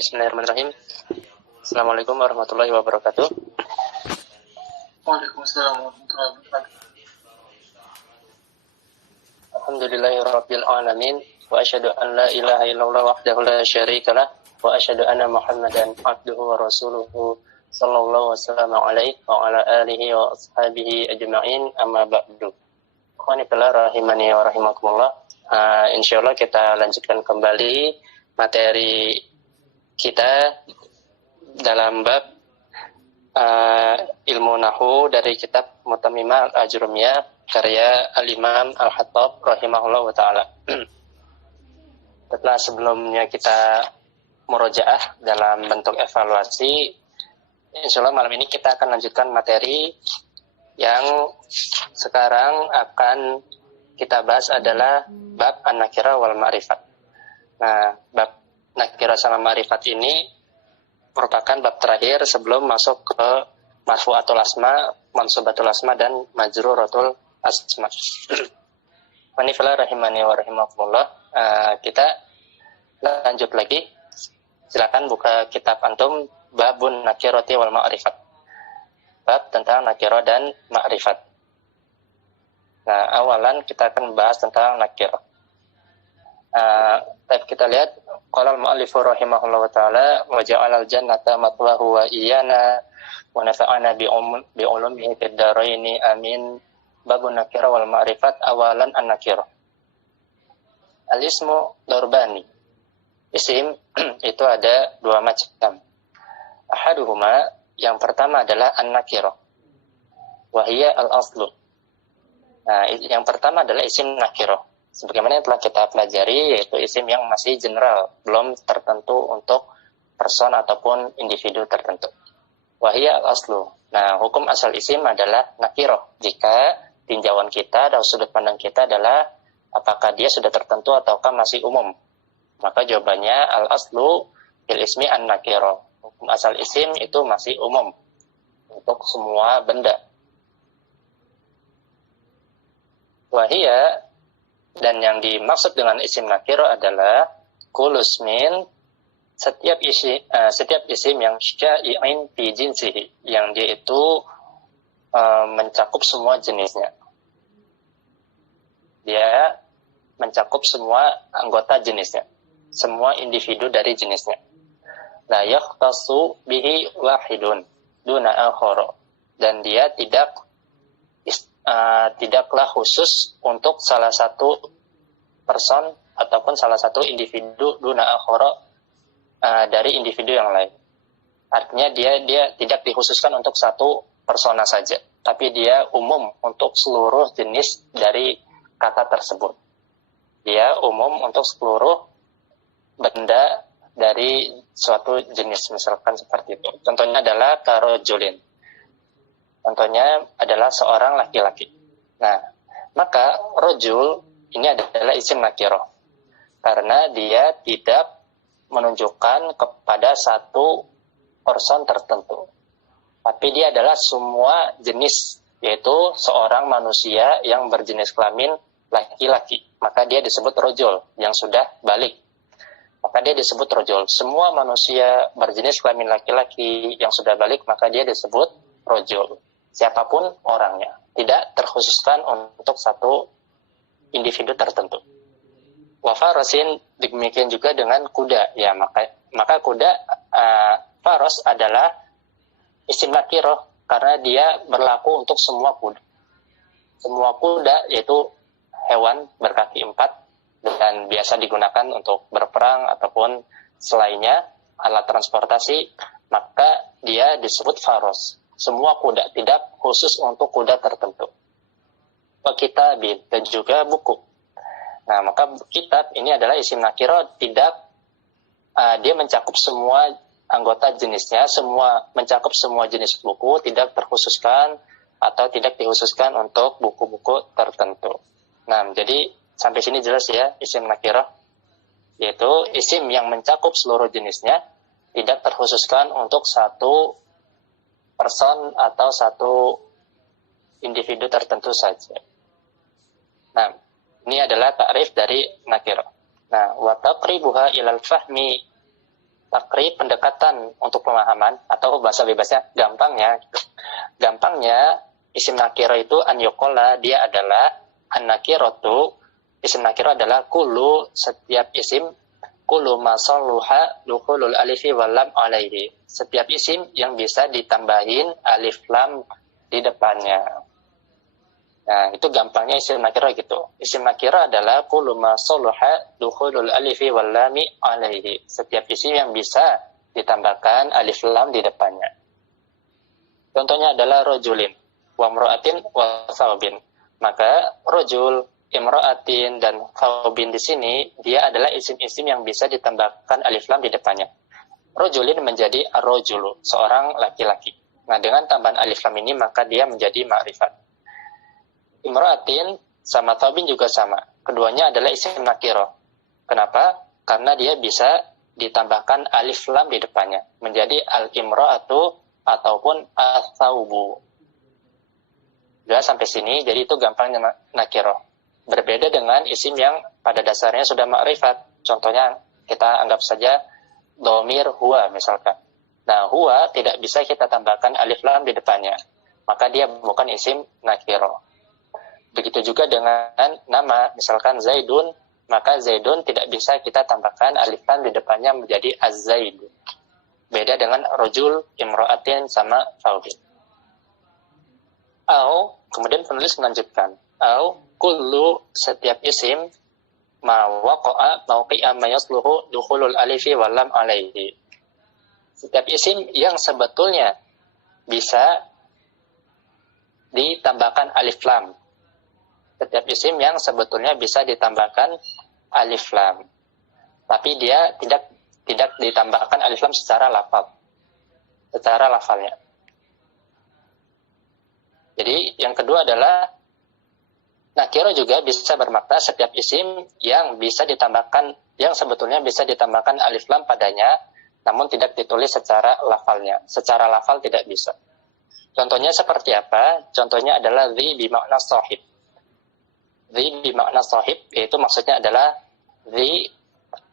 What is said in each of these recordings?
Bismillahirrahmanirrahim. Assalamualaikum warahmatullahi wabarakatuh. Waalaikumsalam warahmatullahi wabarakatuh. Alhamdulillahirabbil alamin wa asyhadu an la ilaha illallah wahdahu la syarikalah wa asyhadu anna Muhammadan abduhu wa rasuluhu sallallahu wasallam alaihi wa ala alihi wa ashabihi ajma'in amma ba'du. Ikhwani fillah rahimani wa rahimakumullah. Insyaallah kita lanjutkan kembali materi kita dalam bab ilmu nahu dari kitab Mutammimah al-Ajrumiyah karya Al-Imam Al-Hattab rahimahullah ta'ala. Setelah sebelumnya kita murojaah dalam bentuk evaluasi, insyaallah malam ini kita akan lanjutkan materi yang sekarang akan kita bahas adalah bab an-nakirah wal ma'rifat. Nah, bab nakirah sama ma'rifat ini merupakan bab terakhir sebelum masuk ke marfu'atul asma, mansubatul asma, dan majruratul asma. Manifillah rahimani wa rahimakumullah. Kita lanjut lagi. Silakan buka kitab antum, babun nakirati wal ma'rifat. Bab tentang nakirah dan ma'rifat. Nah, awalan kita akan bahas tentang nakirah. Kita lihat qala al-mu'allif rahimahullahu ta'ala wa ja'ala al-jannata matwahu wa iyana wa nafa'ana bi ulumihi fid dharaini amin. Babun nakirah wal ma'rifat. Awalan an-nakirah. Al-ismu darbani. Isim itu ada dua macam. Ahaduhuma, yang pertama adalah an-nakirah. Wa hiya al-aslu. Nah, yang pertama adalah isim nakirah. Sebagaimana yang telah kita pelajari, yaitu isim yang masih general, belum tertentu untuk person ataupun individu tertentu. Wahia al-aslu. Nah, hukum asal isim adalah nakirah. Jika tinjauan kita atau sudut pandang kita adalah apakah dia sudah tertentu ataukah masih umum. Maka jawabannya al-aslu fil ismi an-nakirah. Hukum asal isim itu masih umum untuk semua benda. Wahia, dan yang dimaksud dengan isim nakirah adalah kulusmin, setiap isim yang syai'in fi jinsihi, yang dia itu mencakup semua jenisnya. Dia mencakup semua anggota jenisnya, semua individu dari jenisnya. La yakhtassu bihi wahidun duna akhara, dan dia tidaklah khusus untuk salah satu person ataupun salah satu individu duna akhara, dari individu yang lain. Artinya dia tidak dikhususkan untuk satu persona saja, tapi dia umum untuk seluruh jenis dari kata tersebut. Dia umum untuk seluruh benda dari suatu jenis, misalkan seperti itu. Contohnya adalah karojulin. Contohnya adalah seorang laki-laki. Nah, maka rojul ini adalah isim nakirah karena dia tidak menunjukkan kepada satu person tertentu, tapi dia adalah semua jenis, yaitu seorang manusia yang berjenis kelamin laki-laki, maka dia disebut rojul yang sudah balik. Maka dia disebut rojul. Semua manusia berjenis kelamin laki-laki yang sudah balik, maka dia disebut rojul. Siapapun orangnya, tidak terkhususkan untuk satu individu tertentu. Wa farasin, demikian juga dengan kuda. Ya, maka kuda, faros adalah isim nakirah karena dia berlaku untuk semua kuda. Semua kuda yaitu hewan berkaki 4 dan biasa digunakan untuk berperang ataupun selainnya, alat transportasi, maka dia disebut faros. Semua kuda, tidak khusus untuk kuda tertentu. Kitabin, dan juga buku. Nah, maka kitab ini adalah isim nakirah, tidak dia mencakup semua anggota jenisnya, mencakup semua jenis buku, tidak terkhususkan atau tidak dikhususkan untuk buku-buku tertentu. Nah, jadi sampai sini jelas ya isim nakirah, yaitu isim yang mencakup seluruh jenisnya, tidak terkhususkan untuk satu person atau satu individu tertentu saja. Nah, ini adalah takrif dari nakirah. Nah, wa taqribuha ilal fahmi takrib pendekatan untuk pemahaman, atau bahasa bebasnya gampangnya isim nakiro itu an yuqala, dia adalah an nakiratu, isim nakiro adalah kullu, setiap isim, kullu ma salluha dukhulul alifi wal lam alaihi, setiap isim yang bisa ditambahin alif lam di depannya. Nah, itu gampangnya isim nakiro gitu. Isim nakiro adalah kullu ma salluha dukhulul alifi wal lami alaihi, setiap isim yang bisa ditambahkan alif lam di depannya. Contohnya adalah rojulin, wa mro'atin, wa thawbin. Maka rojul, imro'atin, dan thawbin di sini, dia adalah isim-isim yang bisa ditambahkan alif lam di depannya. Rojulin menjadi ar-rojulu, seorang laki-laki. Nah, dengan tambahan alif lam ini, maka dia menjadi ma'rifat. Imro'atin sama thawbin juga sama. Keduanya adalah isim nakiro. Kenapa? Karena dia bisa ditambahkan alif lam di depannya. Menjadi al-imro'atu ataupun al-thawbu. Sudah sampai sini, jadi itu gampangnya nakiro. Berbeda dengan isim yang pada dasarnya sudah ma'rifat. Contohnya, kita anggap saja domir huwa misalkan. Nah, huwa tidak bisa kita tambahkan alif lam di depannya. Maka dia bukan isim nakiro. Begitu juga dengan nama, misalkan Zaidun, maka Zaidun tidak bisa kita tambahkan alif lam di depannya menjadi az-Zaid. Beda dengan rojul, imro'atin, sama thawbin. Au, kemudian penulis melanjutkan. Au, kullu, setiap isim, ma waqa'a mawqi'a ma yasluhu dukhulul alifi wal lam alaihi. Setiap isim yang sebetulnya bisa ditambahkan alif lam. Setiap isim yang sebetulnya bisa ditambahkan alif lam. Tapi dia tidak ditambahkan alif lam secara lafalnya. Jadi yang kedua adalah nakiro juga bisa bermakna setiap isim yang bisa ditambahkan, yang sebetulnya bisa ditambahkan alif lam padanya, namun tidak ditulis secara lafalnya. Secara lafal tidak bisa. Contohnya seperti apa? Contohnya adalah dhi bimakna sahib. Dhi bimakna sahib, yaitu maksudnya adalah dhi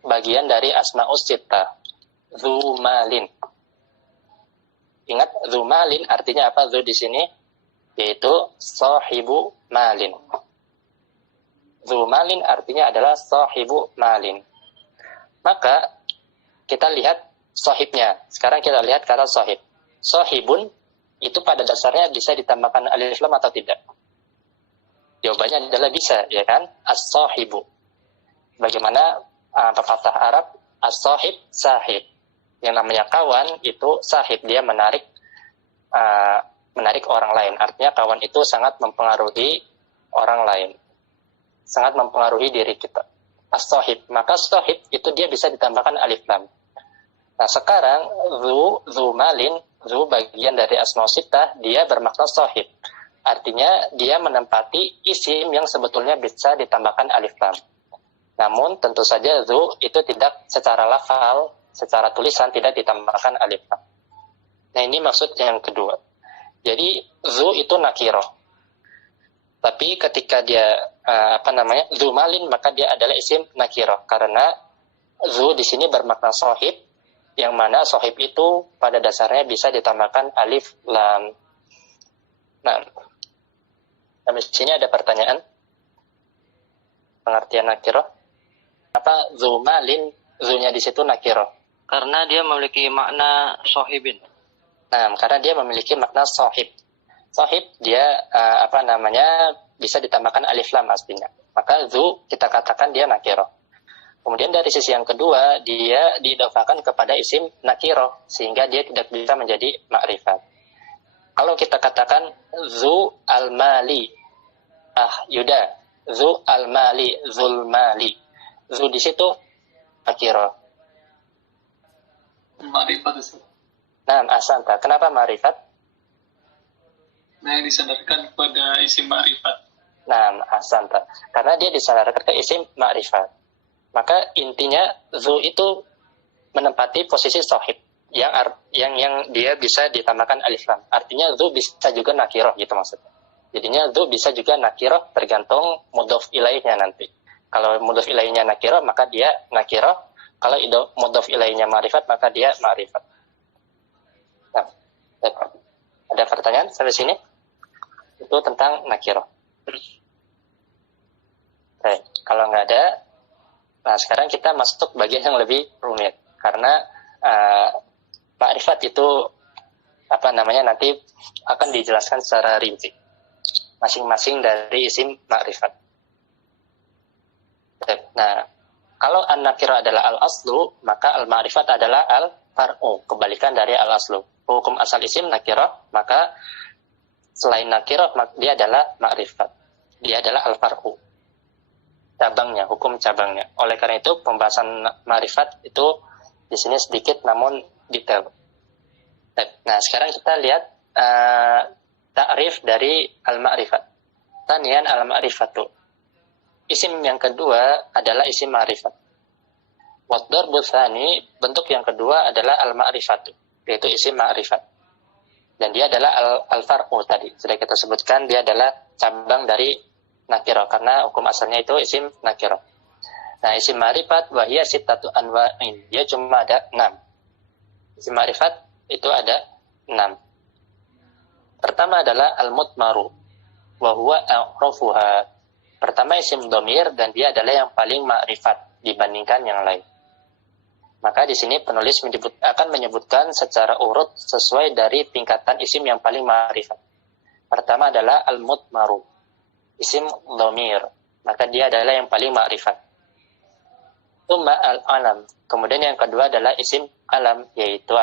bagian dari asma'us sittah. Dzu malin. Ingat, dzu malin artinya apa? Dzu di sini yaitu sahibu malin. Dzu malin artinya adalah sahibu malin. Maka kita lihat sahibnya. Sekarang kita lihat kata sahib. Sahibun itu pada dasarnya bisa ditambahkan alif lam atau tidak? Jawabannya adalah bisa, ya kan? As-sahibu. Bagaimana pepatah Arab, as-sahib, sahib. Yang namanya kawan itu sahib, dia menarik orang lain. Artinya kawan itu sangat mempengaruhi orang lain. Sangat mempengaruhi diri kita. As-sahib, maka sahib itu dia bisa ditambahkan alif lam. Nah, sekarang dzu malin, dzu bagian dari asma sittah, dia bermakna sahib. Artinya dia menempati isim yang sebetulnya bisa ditambahkan alif lam. Namun tentu saja dzu itu tidak secara lafal, secara tulisan tidak ditambahkan alif lam. Nah, ini maksud yang kedua. Jadi dzu itu nakiro. Tapi ketika dia dzu malin, maka dia adalah isim nakiro karena dzu di sini bermakna sahib, yang mana sahib itu pada dasarnya bisa ditambahkan alif lam. Nah, di sini ada pertanyaan. Pengertian nakiro. Apa dzu malin, dzu-nya di situ nakiro? Karena dia memiliki makna sahibin. Nah, karena dia memiliki makna sahib. Sahib dia bisa ditambahkan alif lam aslinya. Maka dzu kita katakan dia nakiro. Kemudian dari sisi yang kedua, dia diidhofahkan kepada isim nakiro sehingga dia tidak bisa menjadi ma'rifat. Kalau kita katakan dzu al-mali, Yuda, dzu al-mali, dzul mali. Dzu di situ nakiro. Ma'rifat itu. Nah, asanta. Kenapa ma'rifat? Nah, yang disandarkan kepada isim ma'rifat. Nah, asanta. Karena dia disandarkan ke isim ma'rifat. Maka intinya dzu itu menempati posisi sahib yang dia bisa ditambahkan alif lam. Artinya dzu bisa juga nakiroh gitu maksudnya. Jadinya dzu bisa juga nakiroh tergantung mudhof ilaihnya nanti. Kalau mudhof ilaihnya nakiroh, maka dia nakiroh. Kalau mudhof ilainya ma'rifat, maka dia ma'rifat. Nah, ada pertanyaan sampai sini? Itu tentang nakirah. Baik, kalau nggak ada, nah sekarang kita masuk bagian yang lebih rumit. Karena ma'rifat itu nanti akan dijelaskan secara rinci masing-masing dari isim ma'rifat. Nah, kalau an-nakirah adalah al-aslu, maka al-ma'rifat adalah al-far'u, kebalikan dari al-aslu. Hukum asal isim nakirah, maka selain nakirah dia adalah ma'rifat. Dia adalah al-far'u, cabangnya, hukum cabangnya. Oleh karena itu pembahasan ma'rifat itu di sini sedikit namun detail. Nah, sekarang kita lihat ta'rif dari al-ma'rifat. Tanian al-ma'rifatu. Isim yang kedua adalah isim ma'rifat. Wad-darbu tsani, bentuk yang kedua adalah al-ma'rifatu, yaitu isim ma'rifat. Dan dia adalah al-far'u tadi. Sudah kita sebutkan dia adalah cabang dari nakirah, karena hukum asalnya itu isim nakirah. Nah, isim ma'rifat wa hiya sittatu anwa'in. Dia cuma ada 6. Isim ma'rifat itu ada 6. Pertama adalah al-mutmaru wa huwa a'rafuha. Pertama isim dhamir dan dia adalah yang paling ma'rifat dibandingkan yang lain. Maka di sini penulis akan menyebutkan secara urut sesuai dari tingkatan isim yang paling ma'rifat. Pertama adalah al-mutmaru, isim dhamir, maka dia adalah yang paling ma'rifat. Tsumma al-alam. Kemudian yang kedua adalah isim alam, yaitu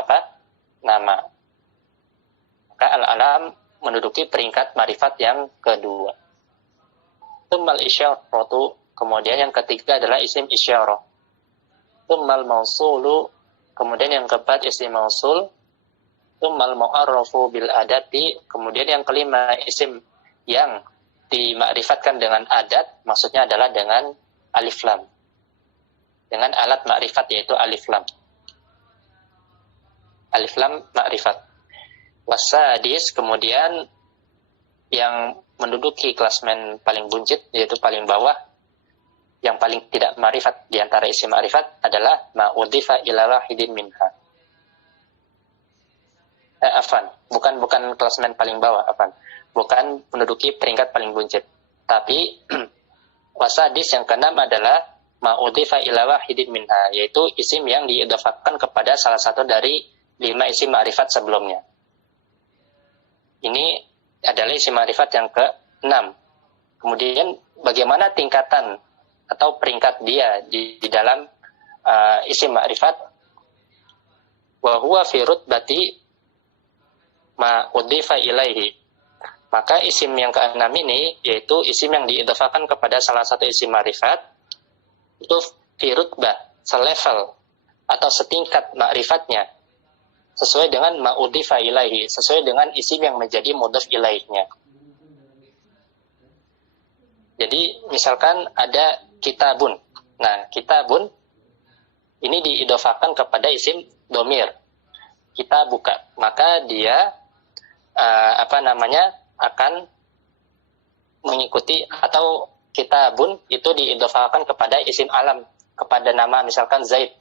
nama. Maka al-alam menduduki peringkat ma'rifat yang kedua. Tsummal isyaratu. Kemudian yang ketiga adalah isim isyarah. Tsummal mausulu. Kemudian yang keempat isim mausul. Tsummal mu'arrafu bil adati. Kemudian yang kelima isim yang dimakrifatkan dengan adat, maksudnya adalah dengan alif lam. Dengan alat makrifat yaitu alif lam. Alif lam makrifat. Wasadis, kemudian yang menduduki klasmen paling buncit, yaitu paling bawah, yang paling tidak ma'rifat di antara isim ma'rifat adalah ma'udhifa ila wahidin minha. Bukan klasmen paling bawah, bukan menduduki peringkat paling buncit. Tapi wasadis yang keenam adalah ma'udhifa ila wahidin minha, yaitu isim yang diidhafakan kepada salah satu dari 5 isim ma'rifat sebelumnya. Ini adalah isim ma'rifat yang ke-6. Kemudian bagaimana tingkatan atau peringkat dia di dalam isim ma'rifat? Wa huwa fi rutbati ma udhifa ilaihi. Maka isim yang ke-6 ini, yaitu isim yang diidhafakan kepada salah satu isim ma'rifat, itu fi rutbah, selevel atau setingkat ma'rifatnya, sesuai dengan ma'udhifa ilaihi, sesuai dengan isim yang menjadi mudhaf ilaihnya. Jadi misalkan ada kitabun. Nah, kitabun ini diidhafakan kepada isim dhamir. Kita buka, maka dia akan mengikuti, atau kitabun itu diidhafakan kepada isim alam, kepada nama, misalkan Zaid.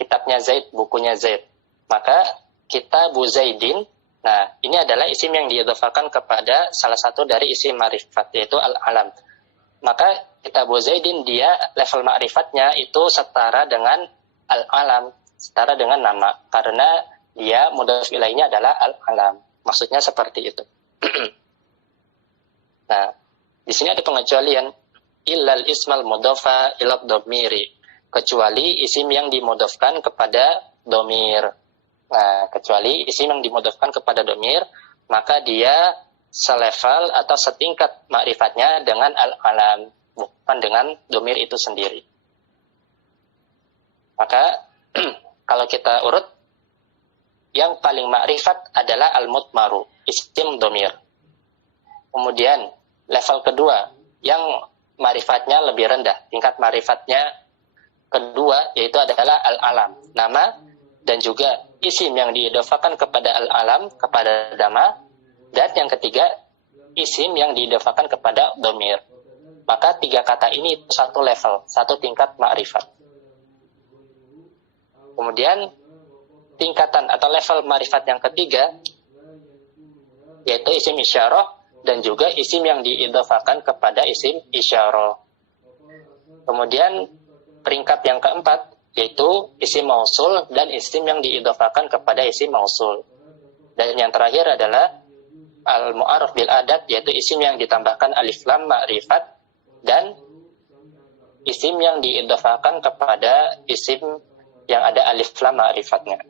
Kitabnya Zaid, bukunya Zaid. Maka Kitabu Zaidin, nah ini adalah isim yang diidhafakan kepada salah satu dari isim ma'rifat, yaitu al-alam. Maka Kitabu Zaidin dia level ma'rifatnya itu setara dengan al-alam, setara dengan nama, karena dia mudhaf ilainya adalah al-alam. Maksudnya seperti itu. Nah, di sini ada pengecualian, illal ismal mudhafa ila dhamiri, kecuali isim yang dimudhafkan kepada dhamir. Nah, kecuali isim yang dimudhafkan kepada dhamir, maka dia selevel atau setingkat ma'rifatnya dengan al-alam, bukan dengan dhamir itu sendiri. Maka kalau kita urut, yang paling ma'rifat adalah al-mutmaru, isim dhamir. Kemudian level kedua, yang ma'rifatnya lebih rendah, tingkat ma'rifatnya kedua, yaitu adalah al-alam, nama, dan juga isim yang diidhafakan kepada al-alam, kepada nama, dan yang ketiga isim yang diidhafakan kepada dhamir. Maka 3 kata ini satu level, satu tingkat ma'rifat. Kemudian tingkatan atau level ma'rifat yang ketiga yaitu isim isyarah dan juga isim yang diidhafakan kepada isim isyarah. Kemudian peringkat yang keempat yaitu isim mausul dan isim yang diidhafakan kepada isim mausul. Dan yang terakhir adalah al-mu'arraf bil adat, yaitu isim yang ditambahkan alif lam ma'rifat dan isim yang diidhafakan kepada isim yang ada alif lam ma'rifatnya.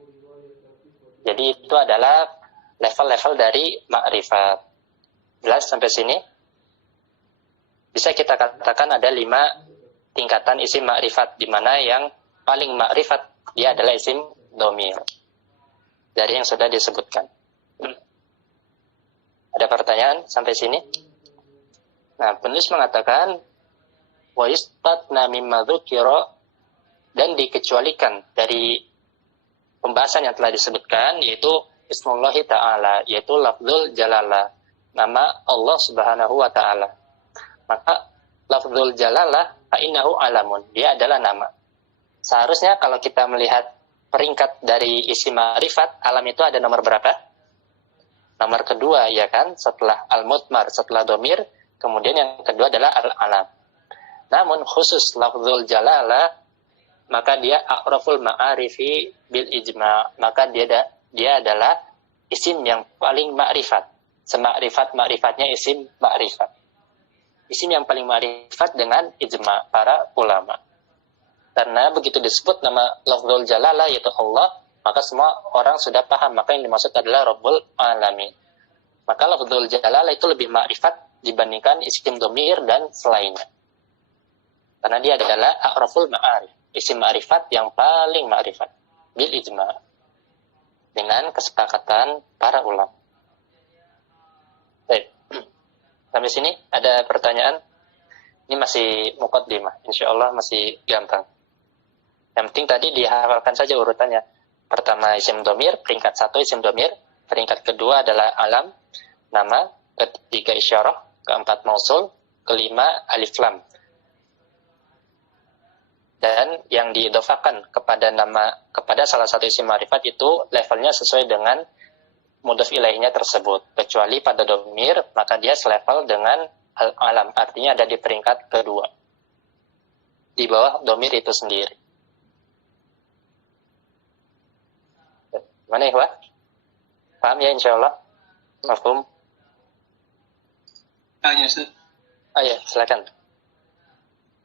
Jadi itu adalah level-level dari ma'rifat. Jelas sampai sini? Bisa kita katakan ada 5 tingkatan isim ma'rifat, di mana yang paling ma'rifat dia adalah isim dhamir dari yang sudah disebutkan. Ada pertanyaan sampai sini? Nah, penulis mengatakan wa yustatna mimma dzukira, dan dikecualikan dari pembahasan yang telah disebutkan, yaitu Ismullahi ta'ala, yaitu lafzul jalalah, nama Allah subhanahu wa ta'ala. Maka lafzul jalalah fa'innahu alamun, dia adalah nama. Seharusnya kalau kita melihat peringkat dari isim ma'rifat, alam itu ada nomor berapa? Nomor kedua, ya kan? Setelah al-mudmar, setelah domir, kemudian yang kedua adalah al-alam. Namun khusus lafzul jalalah, maka dia a'raful ma'arifi bil ijma', maka dia adalah isim yang paling ma'rifat. Semakrifatnya isim ma'rifat. Isim yang paling ma'rifat dengan ijma' para ulama. Karena begitu disebut nama lafzul jalalah yaitu Allah, maka semua orang sudah paham, maka yang dimaksud adalah Rabbul Alamin. Maka lafzul jalalah itu lebih ma'rifat dibandingkan isim dhamir dan selainnya. Karena dia adalah a'raful ma'arif, isim ma'rifat yang paling ma'rifat bil ijma', dengan kesepakatan para ulama. Baik. Sampai sini ada pertanyaan? Ini masih muqaddimah, insyaallah masih gampang. Yang penting tadi dihafalkan saja urutannya. Pertama isim dhamir, peringkat 1 isim dhamir, peringkat kedua adalah alam, nama, ketiga isyarah, keempat mausul, kelima alif lam. Dan yang diidhafakan kepada nama, kepada salah satu isim ma'rifat itu levelnya sesuai dengan mudhaf ilaihnya tersebut. Kecuali pada dhamir, maka dia selevel dengan al-alam, artinya ada di peringkat kedua, di bawah dhamir itu sendiri. Mana ya, paham ya insyaallah? Mafhum? Tanya, Ustaz. Ya, silakan.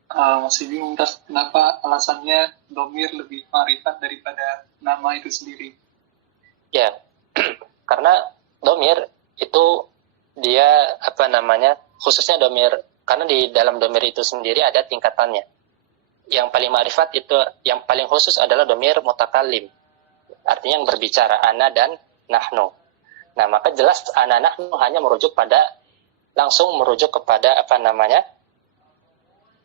Masih bingung, Ustaz, kenapa alasannya domir lebih ma'rifat daripada nama itu sendiri? Ya, karena domir itu dia khususnya domir, karena di dalam domir itu sendiri ada tingkatannya. Yang paling ma'rifat itu, yang paling khusus adalah domir mutakallim, artinya yang berbicara, ana dan nahnu. Nah, maka jelas ana nahnu hanya langsung merujuk kepada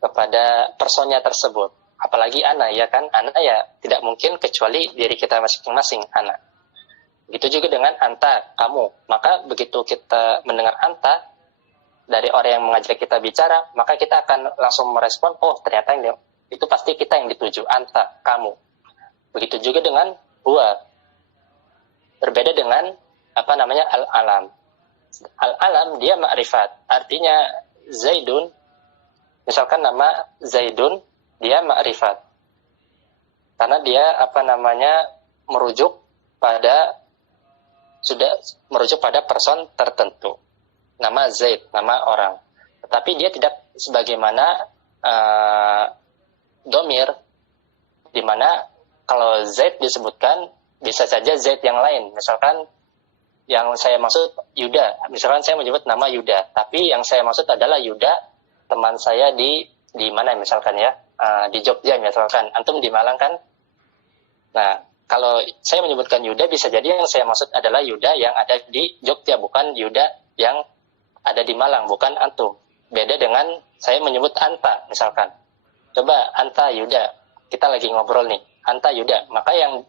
kepada personnya tersebut. Apalagi ana, ya kan? Ana ya tidak mungkin kecuali diri kita masing-masing, ana. Begitu juga dengan anta, kamu. Maka begitu kita mendengar anta dari orang yang mengajak kita bicara, maka kita akan langsung merespon, oh ternyata itu pasti kita yang dituju, anta, kamu. Begitu juga dengan huwa. Berbeda dengan al-alam. Al-alam dia ma'rifat, artinya Zaidun, misalkan nama Zaidun, dia ma'rifat. Karena dia merujuk pada person tertentu. Nama Zaid, nama orang. Tetapi dia tidak sebagaimana domir, di mana kalau Zaid disebutkan bisa saja Zaid yang lain. Misalkan yang saya maksud Yuda, misalkan saya menyebut nama Yuda, tapi yang saya maksud adalah Yuda, teman saya di mana misalkan ya, di Jogja misalkan, antum di Malang kan. Nah, kalau saya menyebutkan Yuda, bisa jadi yang saya maksud adalah Yuda yang ada di Jogja, bukan Yuda yang ada di Malang, bukan antum. Beda dengan saya menyebut anta misalkan. Coba anta Yuda, kita lagi ngobrol nih, anta Yuda, maka yang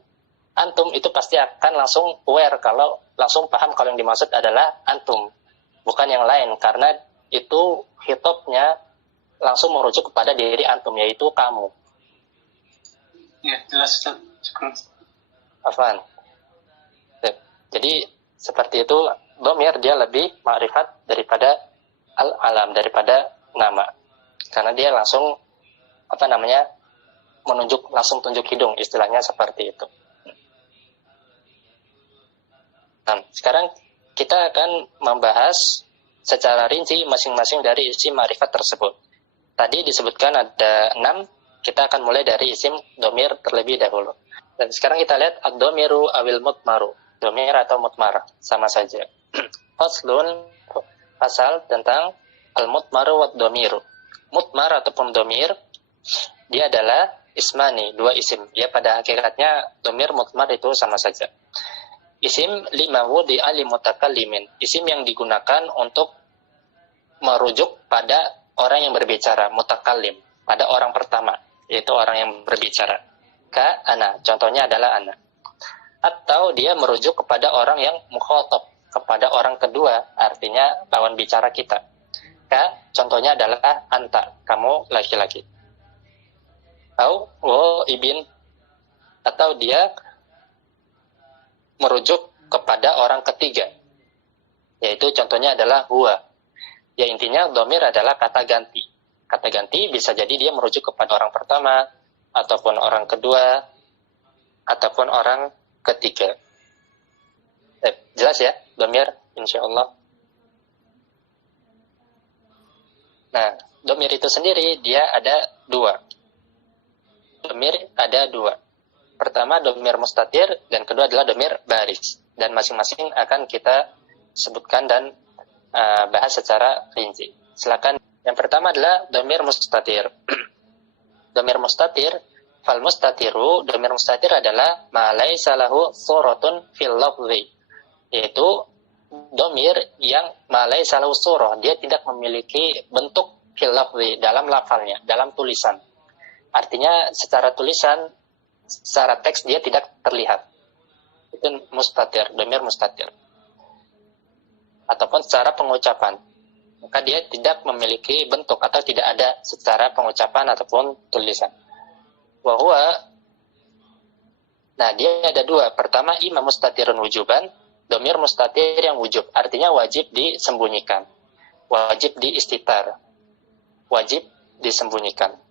antum itu pasti akan langsung aware, kalau langsung paham kalau yang dimaksud adalah antum, bukan yang lain, karena itu hitopnya langsung merujuk kepada diri antum, yaitu kamu. Ya, jelas, Ustaz. Syukran. Afwan. Jadi seperti itu, domir dia lebih ma'rifat daripada al-alam, daripada nama. Karena dia langsung menunjuk, langsung tunjuk hidung, istilahnya seperti itu. Nah, sekarang kita akan membahas secara rinci masing-masing dari isim ma'rifat tersebut. Tadi disebutkan ada 6, kita akan mulai dari isim domir terlebih dahulu. Dan sekarang kita lihat ad-domiru awil mutmaru. Domir atau mutmar, sama saja. Faslun, pasal tentang al-mutmaru wa domiru. Mutmar ataupun domir, dia adalah ismani, 2 isim. Ya, pada hakikatnya domir mutmar itu sama saja. Isim lima wudi'a li mutakallimin. Isim yang digunakan untuk merujuk pada orang yang berbicara, mutakallim, pada orang pertama, yaitu orang yang berbicara. Ka ana, contohnya adalah ana. Atau dia merujuk kepada orang yang mukhatab, kepada orang kedua, artinya lawan bicara kita. Ka, contohnya adalah anta, kamu laki-laki. Atau dia merujuk kepada orang ketiga, yaitu contohnya adalah huwa. Ya, intinya domir adalah kata ganti. Kata ganti bisa jadi dia merujuk kepada orang pertama, ataupun orang kedua, ataupun orang ketiga. Jelas ya, domir, insyaallah. Nah, domir itu sendiri dia ada 2. Domir ada 2. Pertama domir mustatir, dan kedua adalah domir baris. Dan masing-masing akan kita sebutkan dan bahas secara rinci. Silakan. Yang pertama adalah domir mustatir. Domir mustatir, fal mustatiru, domir mustatir adalah ma laisa lahu suratun fil lafzi. Yaitu domir yang ma laisa lahu surah, dia tidak memiliki bentuk fil lafzi, dalam lafalnya, dalam tulisan. Artinya secara tulisan, secara teks dia tidak terlihat. Itu mustatir, domir mustatir. Ataupun secara pengucapan, maka dia tidak memiliki bentuk atau tidak ada secara pengucapan ataupun tulisan. Wahwa, nah dia ada 2. Pertama, imam mustatirun wujuban, domir mustatir yang wujub, artinya wajib disembunyikan, wajib diistitar, wajib disembunyikan.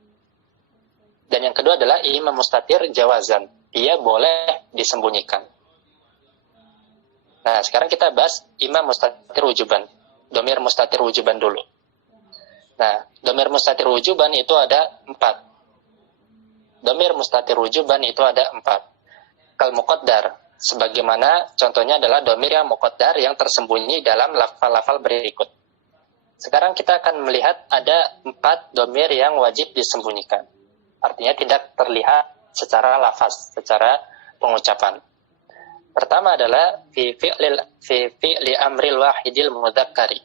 Dan yang kedua adalah imam mustatir jawazan, dia boleh disembunyikan. Nah, sekarang kita bahas imam mustatir wujuban, domir mustatir wujuban dulu. Nah, domir mustatir wujuban itu ada 4. Domir mustatir wujuban itu ada 4. Kal muqaddar, sebagaimana contohnya adalah domir yang muqaddar yang tersembunyi dalam lafal-lafal berikut. Sekarang kita akan melihat ada 4 domir yang wajib disembunyikan. Artinya tidak terlihat secara lafaz, secara pengucapan. Pertama adalah fi fi'li amril wahidil mudzakkari.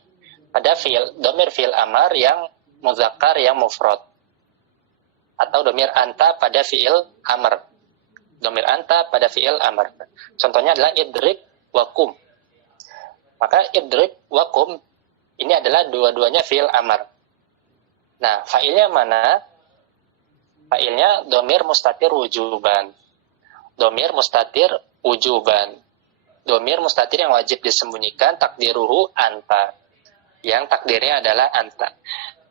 Pada domir fi'il amar yang mudzakkar yang mufrad. Atau domir anta pada fi'il amr. Domir anta pada fi'il amr. Contohnya adalah idrib wa kum. Maka idrib wa kum ini adalah dua-duanya fi'il amr. Nah, fa'ilnya mana? Fa'ilnya domir mustatir wujuban. Domir mustatir wujuban. Domir mustatir yang wajib disembunyikan, takdiruhu anta. Yang takdirnya adalah anta.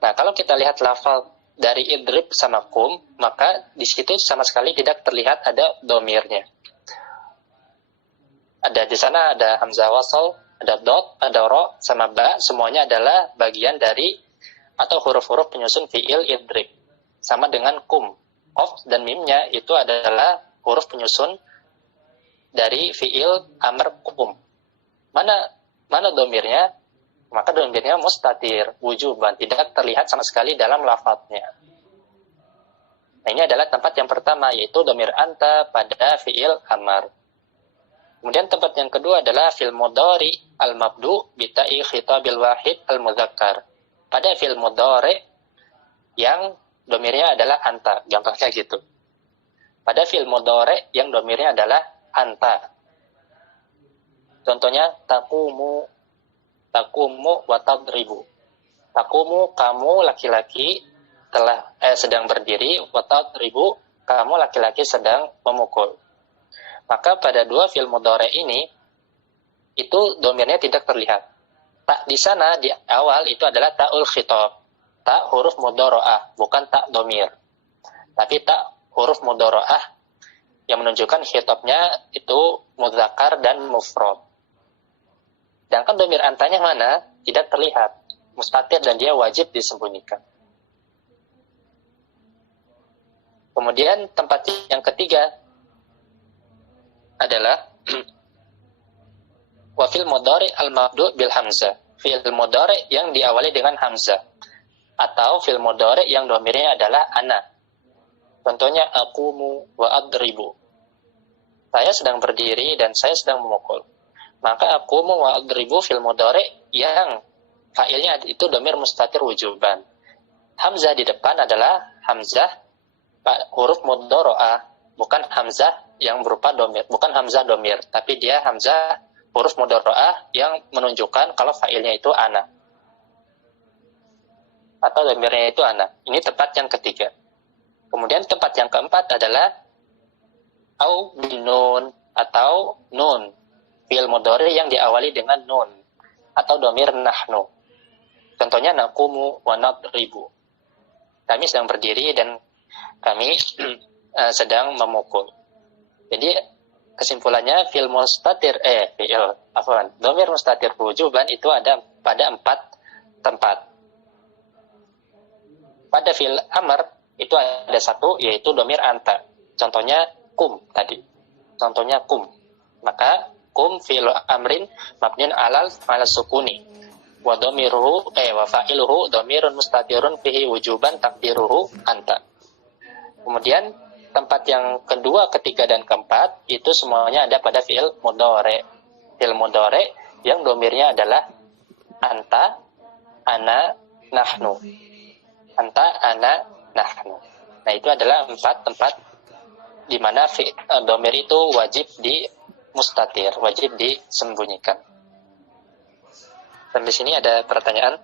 Nah, kalau kita lihat lafal dari idrib sama kum, maka di situ sama sekali tidak terlihat ada domirnya. Ada di sana ada hamzah wasal, ada dot, ada ro, sama ba, semuanya adalah bagian dari atau huruf-huruf penyusun fi'il idrib. Sama dengan kum. Qaf dan mimnya itu adalah huruf penyusun dari fi'il amr kum. Mana domirnya? Maka domirnya mustatir, wujuban, tidak terlihat sama sekali dalam lafadznya. Nah, ini adalah tempat yang pertama, yaitu domir anta pada fi'il amr. Kemudian tempat yang kedua adalah fil mudhari al-mabdu bita'i khitabil wahid al-mudzakkar. Pada fil mudhari yang domirnya adalah anta, gampangnya gitu. Pada fil mudhari yang domirnya adalah anta. Contohnya taqumu wa tadribu. Taqumu, kamu laki-laki telah sedang berdiri, wa tadribu, kamu laki-laki sedang memukul. Maka pada dua fi'il mudhari ini itu domirnya tidak terlihat. Tak di sana di awal itu adalah ta'ul khitab, tak huruf mudhari'ah, bukan tak domir. Tapi tak huruf mudhari'ah yang menunjukkan khitabnya itu mudzakkar dan mufrad. Sedangkan domir antanya mana? Tidak terlihat, mustatir dan dia wajib disembunyikan. Kemudian tempat yang ketiga adalah wa fil mudhari al-mabdu' bil hamzah, fi'il mudhari yang diawali dengan hamzah, atau fi'il mudhari yang domirnya adalah ana. Contohnya aqumu wa adribu. Saya sedang berdiri dan saya sedang memukul. Maka aqumu wa adribu fi'il mudhari yang fa'ilnya itu domir mustatir wujuban. Hamzah di depan adalah hamzah huruf mudhari'ah, bukan hamzah yang berupa domir, bukan hamzah domir, tapi dia hamzah huruf mudhari'ah yang menunjukkan kalau fa'ilnya itu ana atau domirnya itu ana. Ini tempat yang ketiga. Kemudian tempat yang keempat adalah au bin nun atau nun, fi'il mudhari yang diawali dengan nun atau domir nahnu. Contohnya naqumu wa nadribu. Kami sedang berdiri dan kami sedang memukul. Jadi kesimpulannya fi'il mustatir domir mustatir wujuban itu ada pada 4 tempat. Pada fi'il amr itu ada 1, yaitu domir anta. Contohnya kum tadi. Contohnya kum. Maka kum fi'il amrin mabniun ala sukuni. Wa domiruhu wa fa'iluhu domirun mustatirun fihi wujuban takdiruhu anta. Kemudian tempat yang kedua, ketiga, dan keempat itu semuanya ada pada fi'il mudhari. Fi'il mudhari yang domirnya adalah anta, ana, nahnu. Anta, ana, nahnu. Nah, itu adalah 4 tempat di mana domir itu wajib di mustatir, wajib disembunyikan. Sampai sini ada pertanyaan?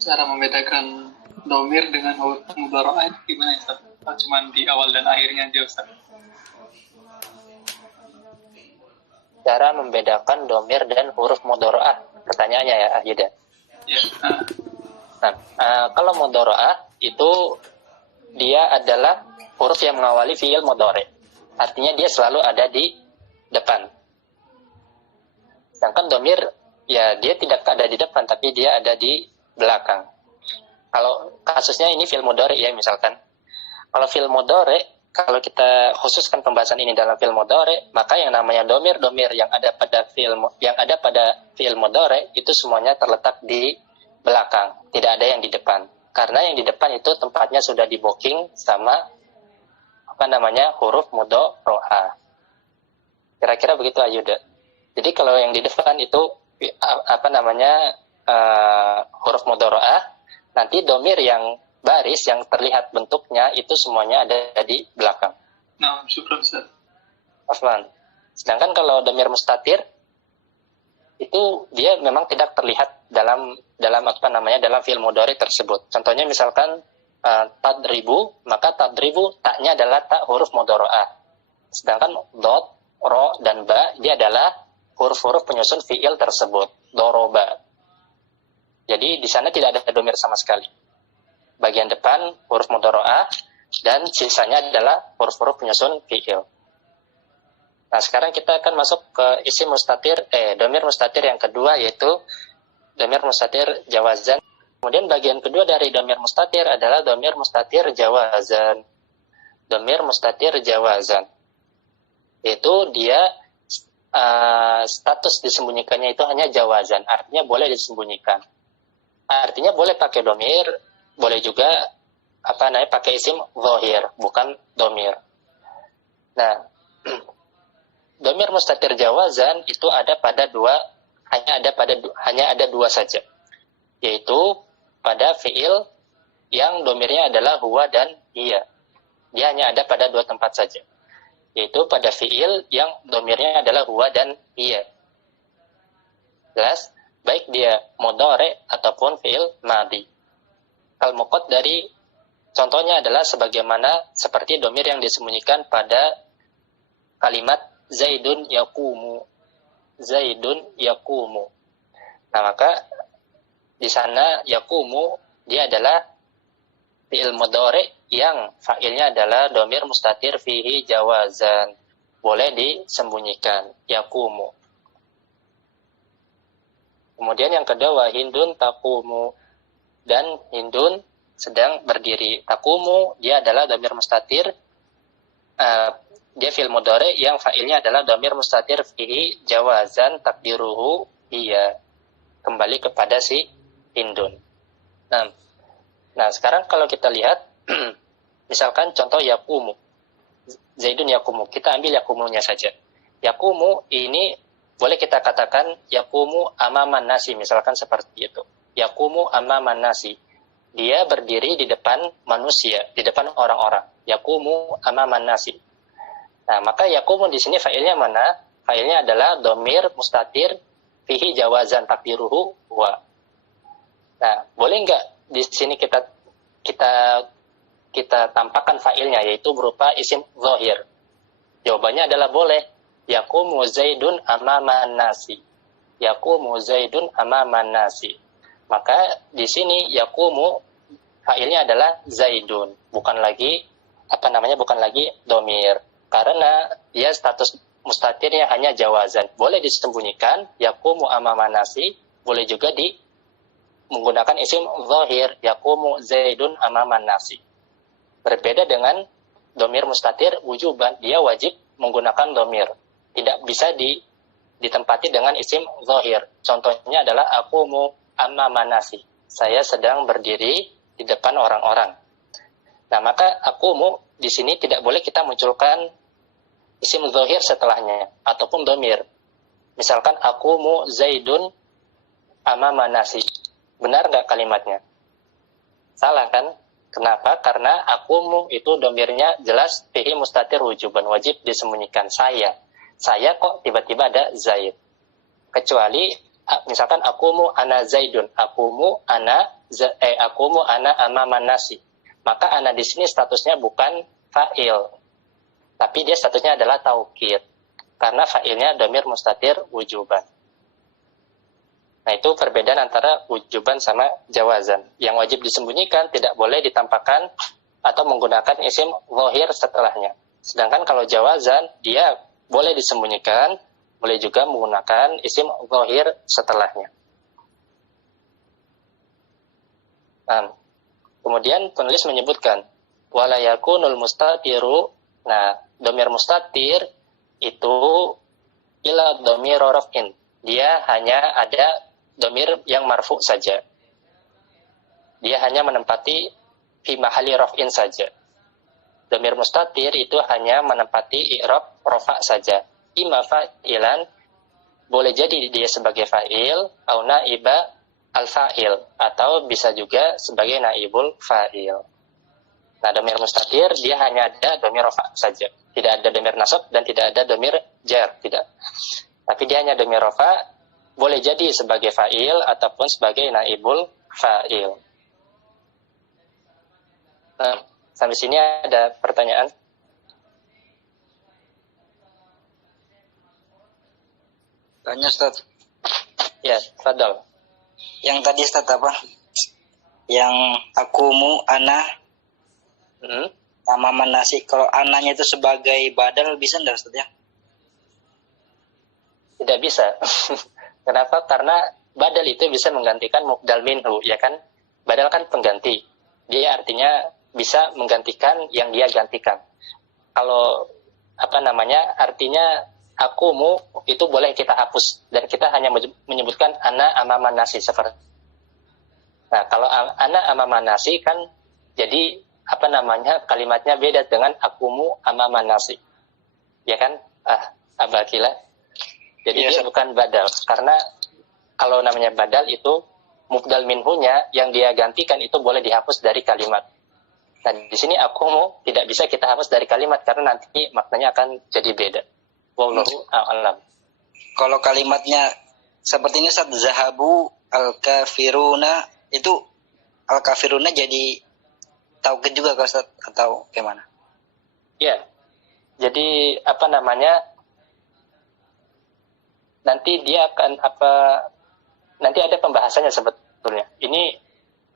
Cara membedakan domir dengan huruf mudhari'ah gimana ya, Ustaz? Cuman di awal dan akhirnya aja, Ustaz. Cara membedakan domir dan huruf mudhari'ah. Pertanyaannya ya, Yuda. Ya. Nah, kalau mudhari'ah itu dia adalah huruf yang mengawali fi'il mudhari. Artinya dia selalu ada di depan. Sedangkan domir ya dia tidak ada di depan, tapi dia ada di belakang. Kalau kasusnya ini fi'il mudhari ya misalkan. Kalau fi'il mudhari, kalau kita khususkan pembahasan ini dalam fi'il mudhari, maka yang namanya domir yang ada pada fi'il mudhari itu semuanya terletak di belakang, tidak ada yang di depan. Karena yang di depan itu tempatnya sudah di booking sama huruf mudhari'ah. Kira-kira begitu Ayuda. Jadi kalau yang di depan itu huruf mudhari'ah, nanti domir yang baris yang terlihat bentuknya itu semuanya ada di belakang. Nah, syukur Ustaz. Afwan. Sedangkan kalau domir mustatir itu dia memang tidak terlihat dalam fi'il mudhari tersebut. Contohnya misalkan tadribu, maka tadribu taknya adalah tak huruf mudhari'ah. Sedangkan dot, ro dan ba dia adalah huruf-huruf penyusun fi'il tersebut. Doroba. Jadi di sana tidak ada domir sama sekali. Bagian depan huruf mudhari'ah dan sisanya adalah huruf-huruf penyusun fi'il. Nah, sekarang kita akan masuk ke isim mustatir, domir mustatir yang kedua, yaitu domir mustatir jawazan. Kemudian bagian kedua dari domir mustatir adalah domir mustatir jawazan. Domir mustatir jawazan, yaitu dia status disembunyikannya itu hanya jawazan, artinya boleh disembunyikan. Artinya boleh pakai domir, boleh juga pakai isim zahir, bukan domir. Nah, domir mustatir jawazan itu hanya ada dua saja, yaitu pada fi'il yang domirnya adalah huwa dan hiya. Dia hanya ada pada 2 tempat saja, yaitu pada fi'il yang domirnya adalah huwa dan hiya. Jelas? Baik dia mudhari ataupun fi'il madhi. Al-muqad dari contohnya adalah seperti domir yang disembunyikan pada kalimat Zaidun yaqumu. Zaidun yaqumu. Nah, maka di sana yaqumu dia adalah fi'il mudhari yang fa'ilnya adalah dhamir mustatir fihi jawazan. Boleh disembunyikan, yaqumu. Kemudian yang kedua, Hindun taqumu. Dan Hindun sedang berdiri. Taqumu dia adalah dhamir mustatir, dia fi'il mudhari yang fa'ilnya adalah dhamir mustatir fihi jawazan takdiruhu iya. Kembali kepada si Hindun. Nah, sekarang kalau kita lihat misalkan contoh yaqumu. Zaidun yaqumu. Kita ambil yaqumunya saja. Yaqumu ini boleh kita katakan yaqumu amaman nasi, misalkan seperti itu. Yaqumu amaman nasi. Dia berdiri di depan manusia, di depan orang-orang. Yaqumu amaman nasi. Nah, maka yaqumu di sini fa'ilnya mana? Fa'ilnya adalah dhamir mustatir fihi jawazan takdiruhu wa. Nah, boleh enggak di sini kita tampakkan fa'ilnya, yaitu berupa isim zahir? Jawabannya adalah boleh. Yaqumu Zaidun amaman nasi. Yaqumu Zaidun amaman nasi. Maka di sini yaqumu fa'ilnya adalah Zaidun, bukan lagi dhamir. Karena dia status mustatirnya hanya jawazan. Boleh disembunyikan yaqumu amaman nasi, boleh juga menggunakan isim zahir, yaqumu Zaidun amaman nasi. Berbeda dengan dhamir mustatir wujuban, dia wajib menggunakan dhamir. Tidak bisa ditempati dengan isim zahir. Contohnya adalah aqumu amaman nasi. Saya sedang berdiri di depan orang-orang. Nah, maka aqumu di sini tidak boleh kita munculkan isim zahir setelahnya ataupun dhamir. Misalkan aqumu Zaidun amaman nasi. Benar nggak kalimatnya? Salah kan? Kenapa? Karena aqumu itu dhamirnya jelas fihi mustatir wujuban, wajib disembunyikan. Saya kok tiba-tiba ada Zaid. Kecuali misalkan aqumu ana Zaidun, aqumu ana amaman nasi. Maka ana di sini statusnya bukan fa'il, tapi dia statusnya adalah taukid. Karena fa'ilnya dhamir mustatir wujuban. Nah, itu perbedaan antara wujuban sama jawazan. Yang wajib disembunyikan tidak boleh ditampakkan atau menggunakan isim zahir setelahnya. Sedangkan kalau jawazan, dia boleh disembunyikan, boleh juga menggunakan isim zahir setelahnya. Nah, kemudian penulis menyebutkan wala yakunul mustatiru. Nah, dhamir mustatir itu ila dhamir raf'in. Dia hanya ada dhamir yang marfu saja. Dia hanya menempati fi mahali raf'in saja. Dhamir mustatir itu hanya menempati i'rab rafa saja. Ima fa'ilan, boleh jadi dia sebagai fa'il, au na'iba al-fa'il, atau bisa juga sebagai naibul fa'il. Nah, dhamir mustatir dia hanya ada dhamir rafa saja. Tidak ada dhamir nasab dan tidak ada dhamir jar, tidak. Tapi dia hanya dhamir rafa, boleh jadi sebagai fa'il ataupun sebagai naibul fa'il. Nah, sampai sini ada pertanyaan? Tanya Ustaz. Ya, fadal. Yang tadi Ustaz apa? Yang akumu ana amaman nasi. Kalau ananya itu sebagai badal bisa enggak Ustaz ya? Tidak bisa. Kenapa? Karena badal itu bisa menggantikan mubdal minhu, ya kan? Badal kan pengganti. Dia artinya bisa menggantikan yang dia gantikan. Kalau artinya akumu itu boleh kita hapus dan kita hanya menyebutkan ana amaman nasi seperti. Nah, kalau ana amaman nasi kan jadi kalimatnya beda dengan akumu amaman nasi. Ya kan? Abakila. Jadi dia bukan badal, karena kalau namanya badal itu mubdal minhunya yang dia gantikan itu boleh dihapus dari kalimat. Nah, di sini akumu tidak bisa kita hapus dari kalimat karena nanti maknanya akan jadi beda. Wallahu a'lam. Kalau kalimatnya seperti ini Ustaz, zahabu al-kafiruna, itu al-kafiruna jadi taukid juga Ustaz atau gimana? Ya. Jadi nanti dia akan nanti ada pembahasannya sebetulnya. Ini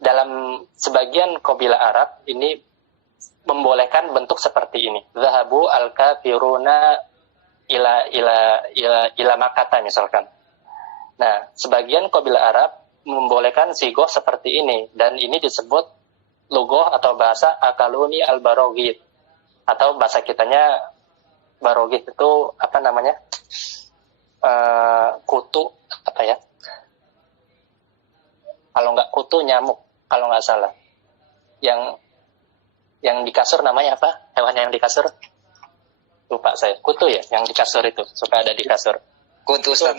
dalam sebagian qabilah Arab ini membolehkan bentuk seperti ini. Zahabu al-kafiruna ila Makkah misalkan. Nah, sebagian qabilah Arab membolehkan sigoh seperti ini, dan ini disebut lugoh atau bahasa akaluni al-barogit, atau bahasa kitanya barogit itu apa namanya, kutu apa ya, kalau nggak kutu nyamuk kalau nggak salah, yang di kasur namanya apa, hewan yang di kasur lupa saya, kutu ya, yang di kasur itu suka ada di kasur, Kutu Ustaz.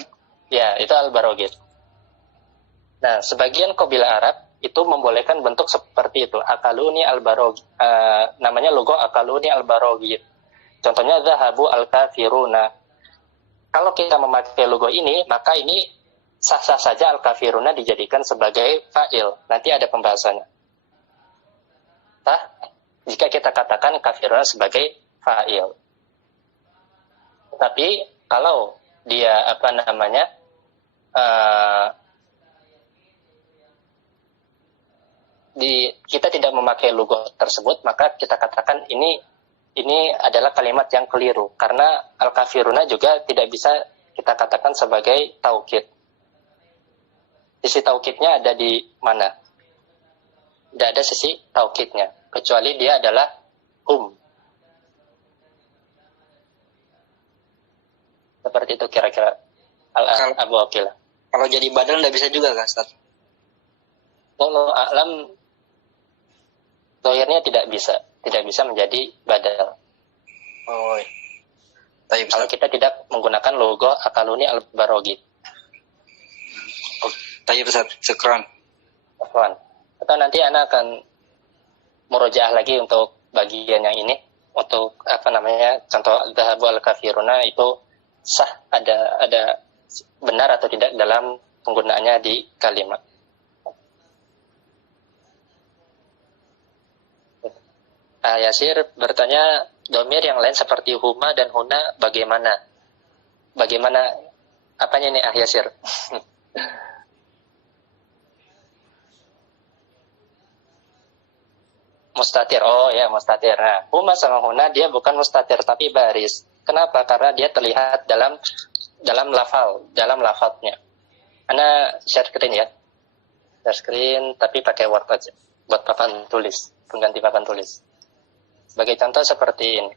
ya itu al-barogit. Nah, sebagian qabilah Arab itu membolehkan bentuk seperti itu, akaluni al-barogit, namanya logo akaluni al-barogit. Contohnya zahabu al-kafiruna. Kalau kita memakai logo ini, maka ini sah-sah saja al-kafiruna dijadikan sebagai fa'il. Nanti ada pembahasannya. Jika kita katakan kafiruna sebagai fa'il. Tapi kalau dia apa namanya, kita tidak memakai logo tersebut, maka kita katakan ini adalah kalimat yang keliru, karena al-kafiruna juga tidak bisa kita katakan sebagai taukid. Sisi taukidnya ada di mana? Tidak ada sisi taukidnya, kecuali dia adalah seperti itu kira-kira. Abu Akil. Kalau jadi badal nggak bisa juga kan Ustaz? Wallahu a'lam, dohirnya tidak bisa menjadi badal. Oh, iya. Kalau kita tidak menggunakan logo akaluni al-barogit. Oh, tayyib Ustaz, syukran. Atau nanti anak akan murojaah lagi untuk bagian yang ini, untuk apa namanya, contoh dhahabu al-kafiruna itu sah, ada benar atau tidak dalam penggunaannya di kalimat. Yasir bertanya, domir yang lain seperti huma dan huna bagaimana? Bagaimana apanya nih Yasir? Mustatir. Oh ya, mustatir. Nah, huma sama huna dia bukan mustatir tapi baris. Kenapa? Karena dia terlihat dalam lafadznya. Ana share screen ya. Share screen tapi pakai Word aja buat papan tulis, pengganti papan tulis. Sebagai contoh seperti ini.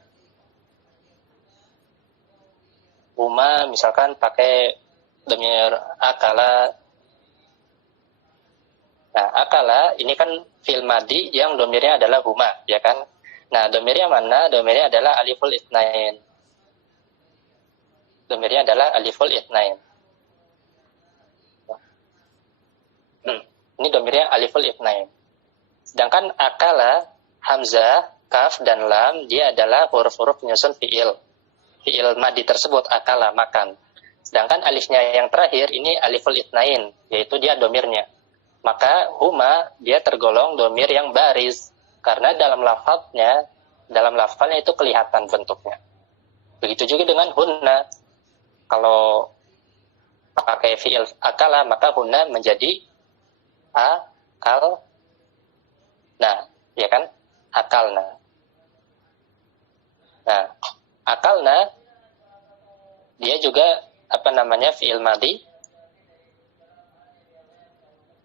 Huma misalkan pakai domir akala. Nah, akala ini kan fi'il madi yang domirnya adalah huma, ya kan? Nah, domirnya mana? Domirnya adalah aliful itsnain. Domirnya adalah aliful itsnain. Ini domirnya aliful itsnain. Sedangkan akala, hamzah, kaf, dan lam, dia adalah huruf-huruf penyusun fi'il. Fi'il madi tersebut, akala, makan. Sedangkan alifnya yang terakhir, ini aliful itsnain, yaitu dia domirnya. Maka huma dia tergolong domir yang baris, karena dalam lafalnya itu kelihatan bentuknya. Begitu juga dengan hunna. Kalau pakai fi'il akala, maka hunna menjadi akal. Nah, ya kan? Akalna. Nah, akalna dia juga apa namanya fi'il madi.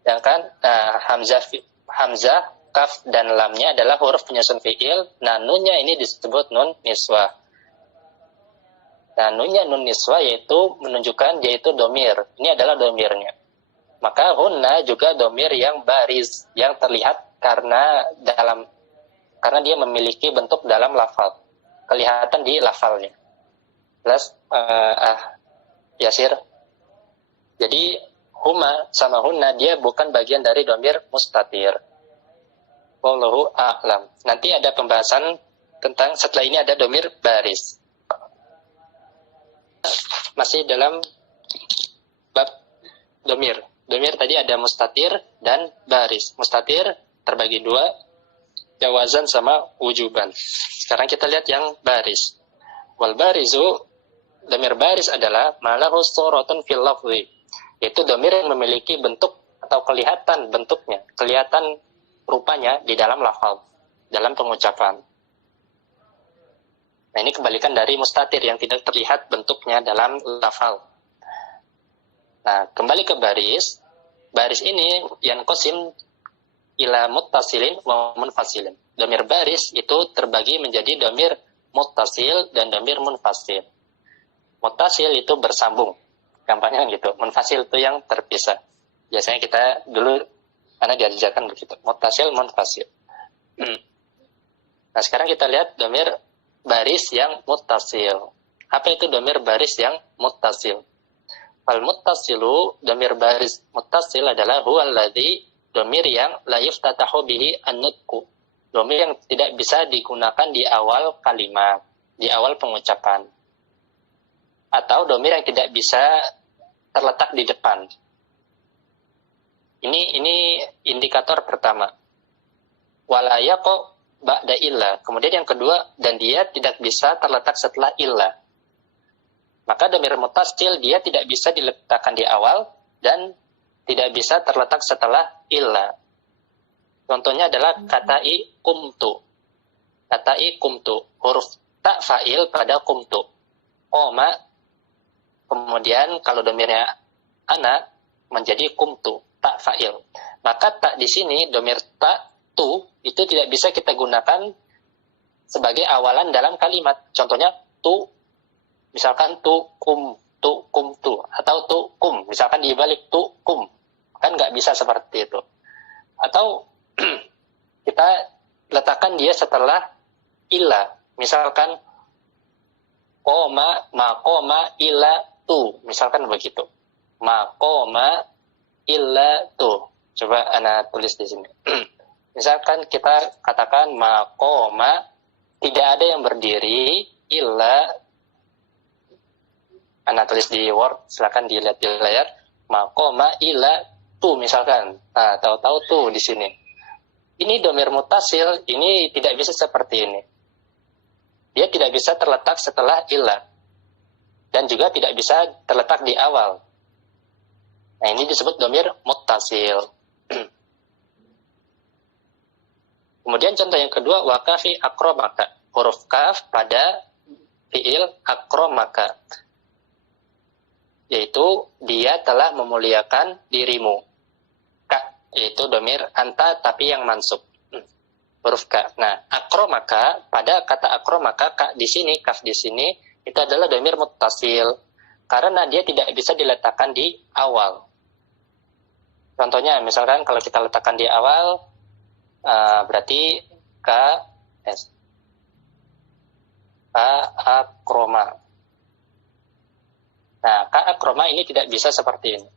Sedangkan hamzah, kaf, dan lamnya adalah huruf penyusun fi'il. Nah, nunnya ini disebut nun niswah. Nah, nunnya nun niswah yaitu menunjukkan yaitu domir. Ini adalah domirnya. Maka hunna juga domir yang baris, yang terlihat karena dia memiliki bentuk dalam lafal. Kelihatan di lafalnya. Jelas, Yasir? Jadi huma sama hunna dia bukan bagian dari domir mustatir. Wallahu a'lam. Nanti ada pembahasan tentang setelah ini ada domir baris. Masih dalam bab domir. Domir tadi ada mustatir dan baris. Mustatir terbagi dua, jawazan sama wujuban. Sekarang kita lihat yang baris. Wal barizu domir baris adalah malahu suratun fil lafzi, yaitu domir yang memiliki bentuk atau kelihatan bentuknya, kelihatan rupanya di dalam lafaz, dalam pengucapan. Nah, ini kebalikan dari mustatir yang tidak terlihat bentuknya dalam lafaz. Nah, kembali ke baris. Baris ini yang qasim ila muttasilin wa munfasilin. Domir baris itu terbagi menjadi domir muttasil dan domir munfasil. Muttasil itu bersambung, gampangnya gitu. Munfasil itu yang terpisah. Biasanya kita dulu karena diajarkan begitu. Muttasil, munfasil. Nah, sekarang kita lihat domir baris yang muttasil. Apa itu domir baris yang muttasil? Fal muttasilu, domir baris muttasil adalah huwal ladzi, domir yang la yuftatahu bihi an-nutqu. Domir yang tidak bisa digunakan di awal kalimat, di awal pengucapan. Atau domir yang tidak bisa terletak di depan. Ini indikator pertama. Wala yaqu ba'da illa. Kemudian yang kedua, dan dia tidak bisa terletak setelah illa. Maka domir muttasil dia tidak bisa diletakkan di awal dan tidak bisa terletak setelah illa. Contohnya adalah katai kumtu. Katai kumtu. Huruf ta fa'il pada kumtu. Koma. Kemudian kalau domirnya ana menjadi kumtu. Ta fa'il. Maka tak di sini domir ta tu itu tidak bisa kita gunakan sebagai awalan dalam kalimat. Contohnya tu. Misalkan tu kum tu, atau tu kum, misalkan dibalik tu kum, kan nggak bisa seperti itu. Atau kita letakkan dia setelah illa, misalkan koma, ma koma illa tu, misalkan begitu. Ma koma illa tu. Coba ana tulis di sini. Misalkan kita katakan ma koma, tidak ada yang berdiri illa. Anda tulis di Word, silakan dilihat di layar. Maqoma ila tu misalkan. Nah, tahu-tahu tu di sini. Ini domir mutasil, ini tidak bisa seperti ini. Dia tidak bisa terletak setelah ila. Dan juga tidak bisa terletak di awal. Nah, ini disebut domir mutasil. Kemudian contoh yang kedua, wakafi akromaka. Huruf kaf pada fi'il akromaka. Yaitu dia telah memuliakan dirimu. Ka, yaitu domir anta tapi yang mansub. Huruf ka. Nah, akromaka, pada kata akromaka, ka di sini, kaf di sini, itu adalah domir muttasil. Karena dia tidak bisa diletakkan di awal. Contohnya, misalkan kalau kita letakkan di awal, berarti ka, s. Ka akroma. Nah, ka akroma ini tidak bisa seperti ini.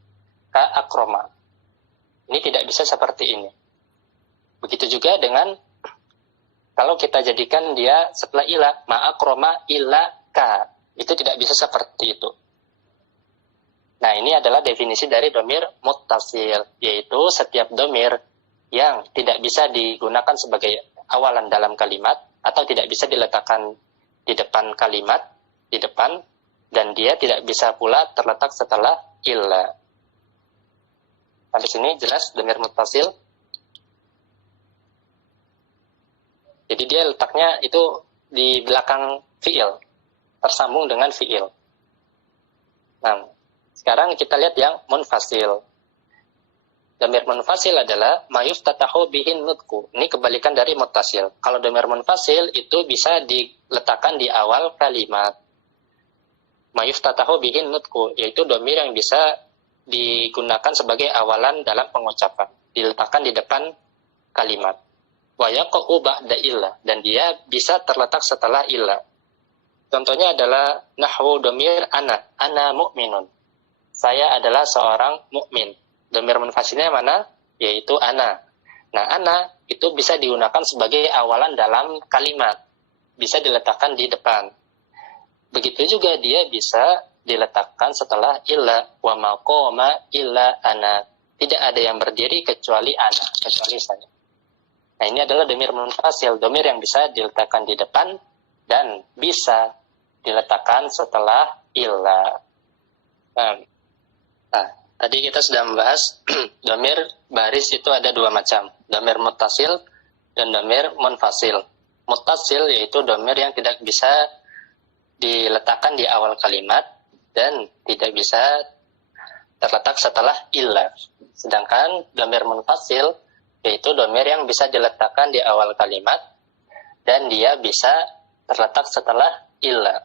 Ka akroma. Ini tidak bisa seperti ini. Begitu juga dengan kalau kita jadikan dia setelah ila, ma akroma ila ka. Itu tidak bisa seperti itu. Nah, ini adalah definisi dari domir muttasil, yaitu setiap domir yang tidak bisa digunakan sebagai awalan dalam kalimat atau tidak bisa diletakkan di depan kalimat, di depan, dan dia tidak bisa pula terletak setelah illa. Sampai sini jelas domir muttasil. Jadi dia letaknya itu di belakang fi'il, tersambung dengan fi'il. Nah, sekarang kita lihat yang munfasil. Domir munfasil adalah mayuftatahu bihin nutku. Ini kebalikan dari muttasil. Kalau domir munfasil itu bisa diletakkan di awal kalimat. Mayuftatahu bihin nutku, yaitu domir yang bisa digunakan sebagai awalan dalam pengucapan, diletakkan di depan kalimat. Wa yaqa'u ba'da illa, dan dia bisa terletak setelah illa. Contohnya adalah nahwu domir ana mu'minun. Saya adalah seorang mukmin. Domir munfasilnya mana? Yaitu ana. Nah, ana itu bisa digunakan sebagai awalan dalam kalimat, bisa diletakkan di depan. Begitu juga dia bisa diletakkan setelah illa, wa maqama illa ana. Tidak ada yang berdiri kecuali ana, kecuali saya. Nah, ini adalah domir munfasil, domir yang bisa diletakkan di depan dan bisa diletakkan setelah illa. Nah, tadi kita sudah membahas domir baris itu ada dua macam, domir muttasil dan domir munfasil. Muttasil yaitu domir yang tidak bisa diletakkan di awal kalimat dan tidak bisa terletak setelah illa. Sedangkan domir munfasil yaitu domir yang bisa diletakkan di awal kalimat dan dia bisa terletak setelah illa.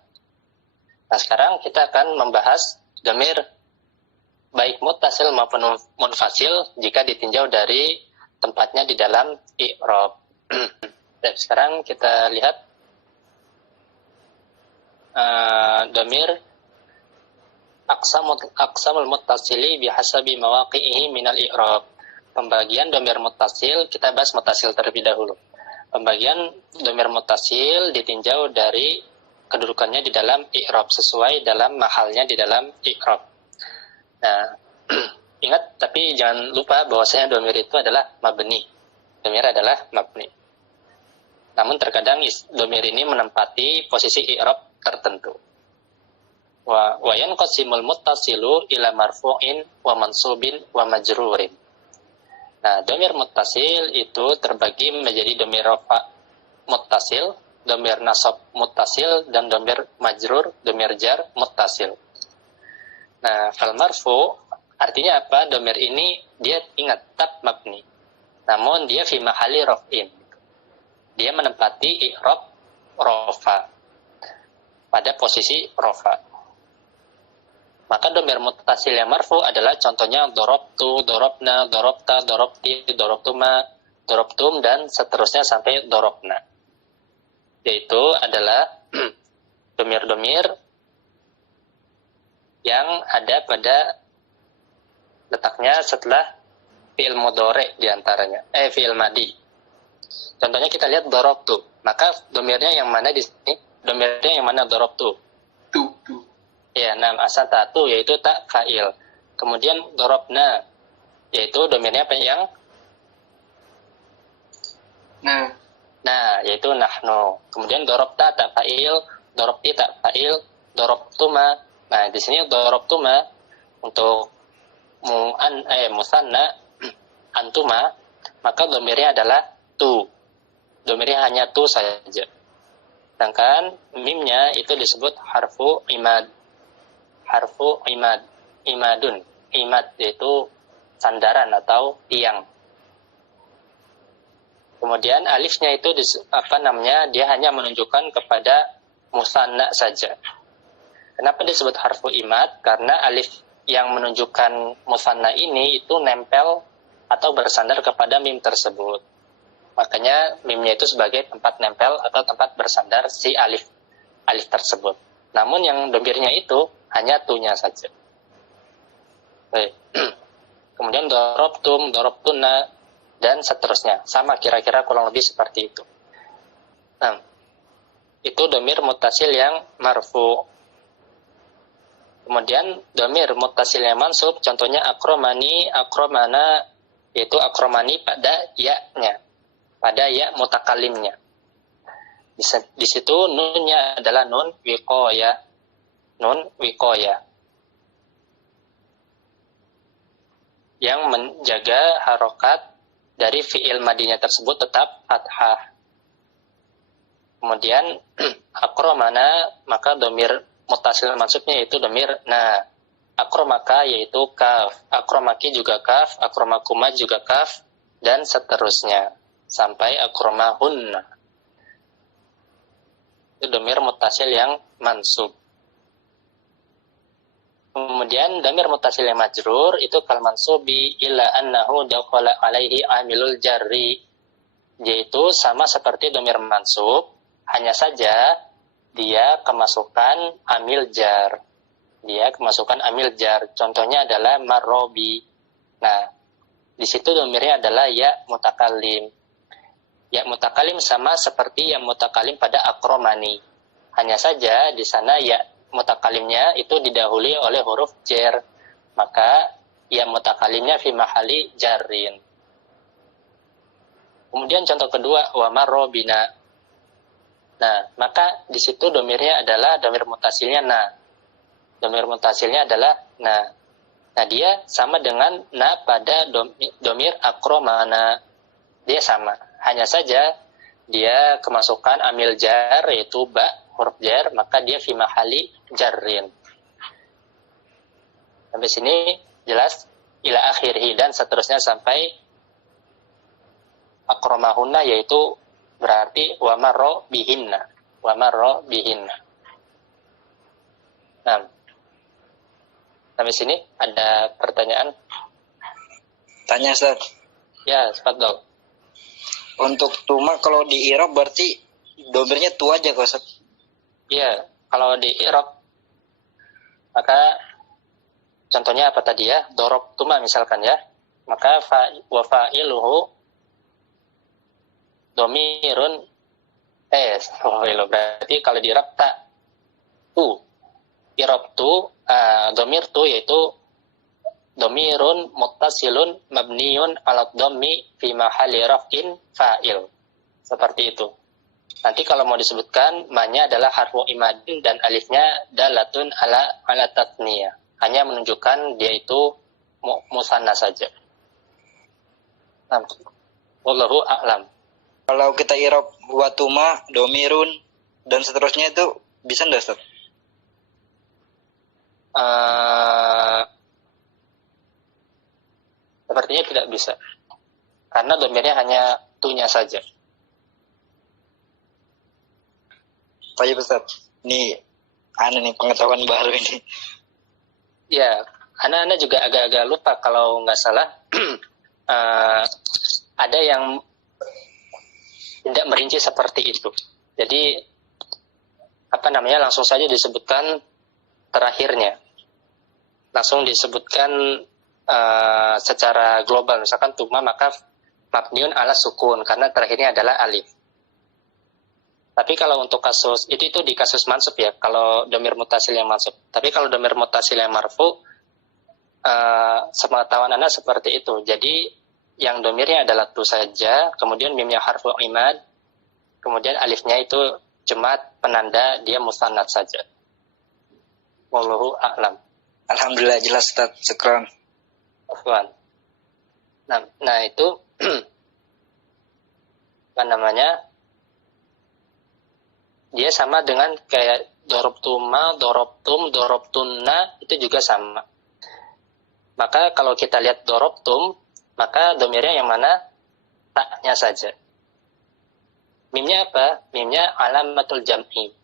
Nah, sekarang kita akan membahas domir baik muttasil maupun munfasil jika ditinjau dari tempatnya di dalam i'rab. Dan sekarang kita lihat domir aqsamul muttasili bihasabi mawaqi'ihi minal i'rab. Pembagian domir muttasil, kita bahas muttasil terlebih dahulu. Pembagian domir muttasil ditinjau dari kedudukannya di dalam i'rab sesuai dalam mahalnya di dalam i'rab. Nah, ingat tapi jangan lupa bahwasanya domir itu adalah mabni. Domir adalah mabni. Namun terkadang domir ini menempati posisi i'rab tertentu. Wa yanqasimul muttasilu ila marfu'in wa mansubin wa majrurin. Nah, domir muttasil itu terbagi menjadi domir rafa muttasil, domir nasab muttasil, dan domir majrur, domir jar muttasil. Nah, fal marfu artinya apa? Domir ini dia ingat tab mabni. Namun dia fi mahali raf'in. Dia menempati i'rab rafa pada posisi rafa. Maka domir muttasil yang marfu adalah contohnya dorobtu, dorobna, dorobta, dorobti, dorobtuma, dorobtum, dan seterusnya sampai dorobna. Yaitu adalah domir-domir yang ada pada letaknya setelah fi'il mudhari diantaranya, fi'il madi. Contohnya kita lihat dorobtu, maka domirnya yang mana di sini? Domirnya yang mana dorobtu? Tu. Ya, nam asatatu yaitu tak fa'il. Kemudian dorobna yaitu domirnya apa yang? Nah, yaitu nahnu. Kemudian dorobta tak fa'il, dorobti tak fa'il, dorobtuma. Nah, di sini dorobtuma untuk musanna antuma, maka domirnya adalah tu. Domirnya hanya tu saja. Sedangkan mimnya itu disebut harfu imadun. Imad yaitu sandaran atau tiang. Kemudian alifnya itu dia hanya menunjukkan kepada musanna saja. Kenapa disebut harfu imad? Karena alif yang menunjukkan musanna ini itu nempel atau bersandar kepada mim tersebut. Makanya mimnya itu sebagai tempat nempel atau tempat bersandar si alif tersebut. Namun yang domirnya itu hanya tunya saja. Baik. Kemudian dorobtum, dorobtuna, dan seterusnya. Sama kira-kira kurang lebih seperti itu. Nah, itu domir muttasil yang marfu. Kemudian domir muttasil yang mansub, contohnya akromani, akromana, yaitu akromani pada ya-nya, pada ya mutakalimnya. Di situ nunnya adalah nun wiqoya, yang menjaga harokat dari fi'il madinya tersebut tetap fathah. Kemudian akromana, maka domir muttasil mansubnya yaitu domir na. Akromaka yaitu kaf, akromaki juga kaf, akromakuma juga kaf, dan seterusnya sampai akromahunna. Itu domir muttasil yang mansub. Kemudian domir muttasil yang majrur itu kal mansubi illa annahu dakhala alaihi amilul jarri, yaitu sama seperti domir mansub, hanya saja dia kemasukan amil jar. Contohnya adalah marrobi. Nah, di situ domirnya adalah ya mutakalim. Ya mutakalim sama seperti ya mutakalim pada akromani. Hanya saja di sana ya mutakalimnya itu didahului oleh huruf jar. Maka ya mutakalimnya fi mahali jarrin. Kemudian contoh kedua wa marrobina. Nah, maka di situ domirnya adalah domir mutasilnya na. Domir mutasilnya adalah na. Nah, dia sama dengan na pada domir akromana. Dia sama. Hanya saja dia kemasukan amil jar, yaitu ba, huruf jar, maka dia fi mahali jarrin. Sampai sini jelas, ila akhirhi, dan seterusnya sampai akromahunna, yaitu berarti wa marro bihinna. Wa marro bihinna. Nah, sampai sini ada pertanyaan? Tanya Ustaz. Ya, tafadhol. Untuk tuma kalau di i'rab berarti domirnya tu aja kok Ustaz. Iya, kalau di i'rab maka contohnya apa tadi ya? Dorob tuma misalkan ya. Maka wa fa'iluhu domirun berarti kalau di i'rab ta tu. I'rab tu domir tu yaitu domirun muttasilun mabniun ala dhammi fi mahalli raf'in fa'il. Seperti itu. Nanti kalau mau disebutkan, ma-nya adalah harfu imadin dan alifnya dalatun ala tatniyah. Hanya menunjukkan dia itu musanna saja. Nah, wallahu a'lam. Kalau kita i'rab wa tuma, domirun dan seterusnya itu bisa enggak Ustaz? Sepertinya tidak bisa. Karena domirnya hanya tunya saja. Baik Ustaz. Ini pengetahuan baru ini. Ya, anak-anak juga agak-agak lupa kalau nggak salah. Ada yang tidak merinci seperti itu. Jadi langsung saja disebutkan terakhirnya. Langsung disebutkan secara global, misalkan tuma maka mabniun ala sukun karena terakhirnya adalah alif. Tapi kalau untuk kasus itu di kasus mansub ya, kalau domir mutasil yang mansub. Tapi kalau domir mutasil yang marfu, sepengetahuan Anda seperti itu. Jadi yang domirnya adalah tu saja, kemudian mimnya harfu imad, kemudian alifnya itu jemat penanda dia musannad saja. Wallahu a'lam. Alhamdulillah jelas Ustaz. Syukran. Afwan. Nah itu dia sama dengan kayak dorobtuma, dorobtum, dorobtunna, itu juga sama. Maka kalau kita lihat dorobtum, maka domirnya yang mana? Taknya saja. Mimnya apa? Mimnya alamatul jam'i.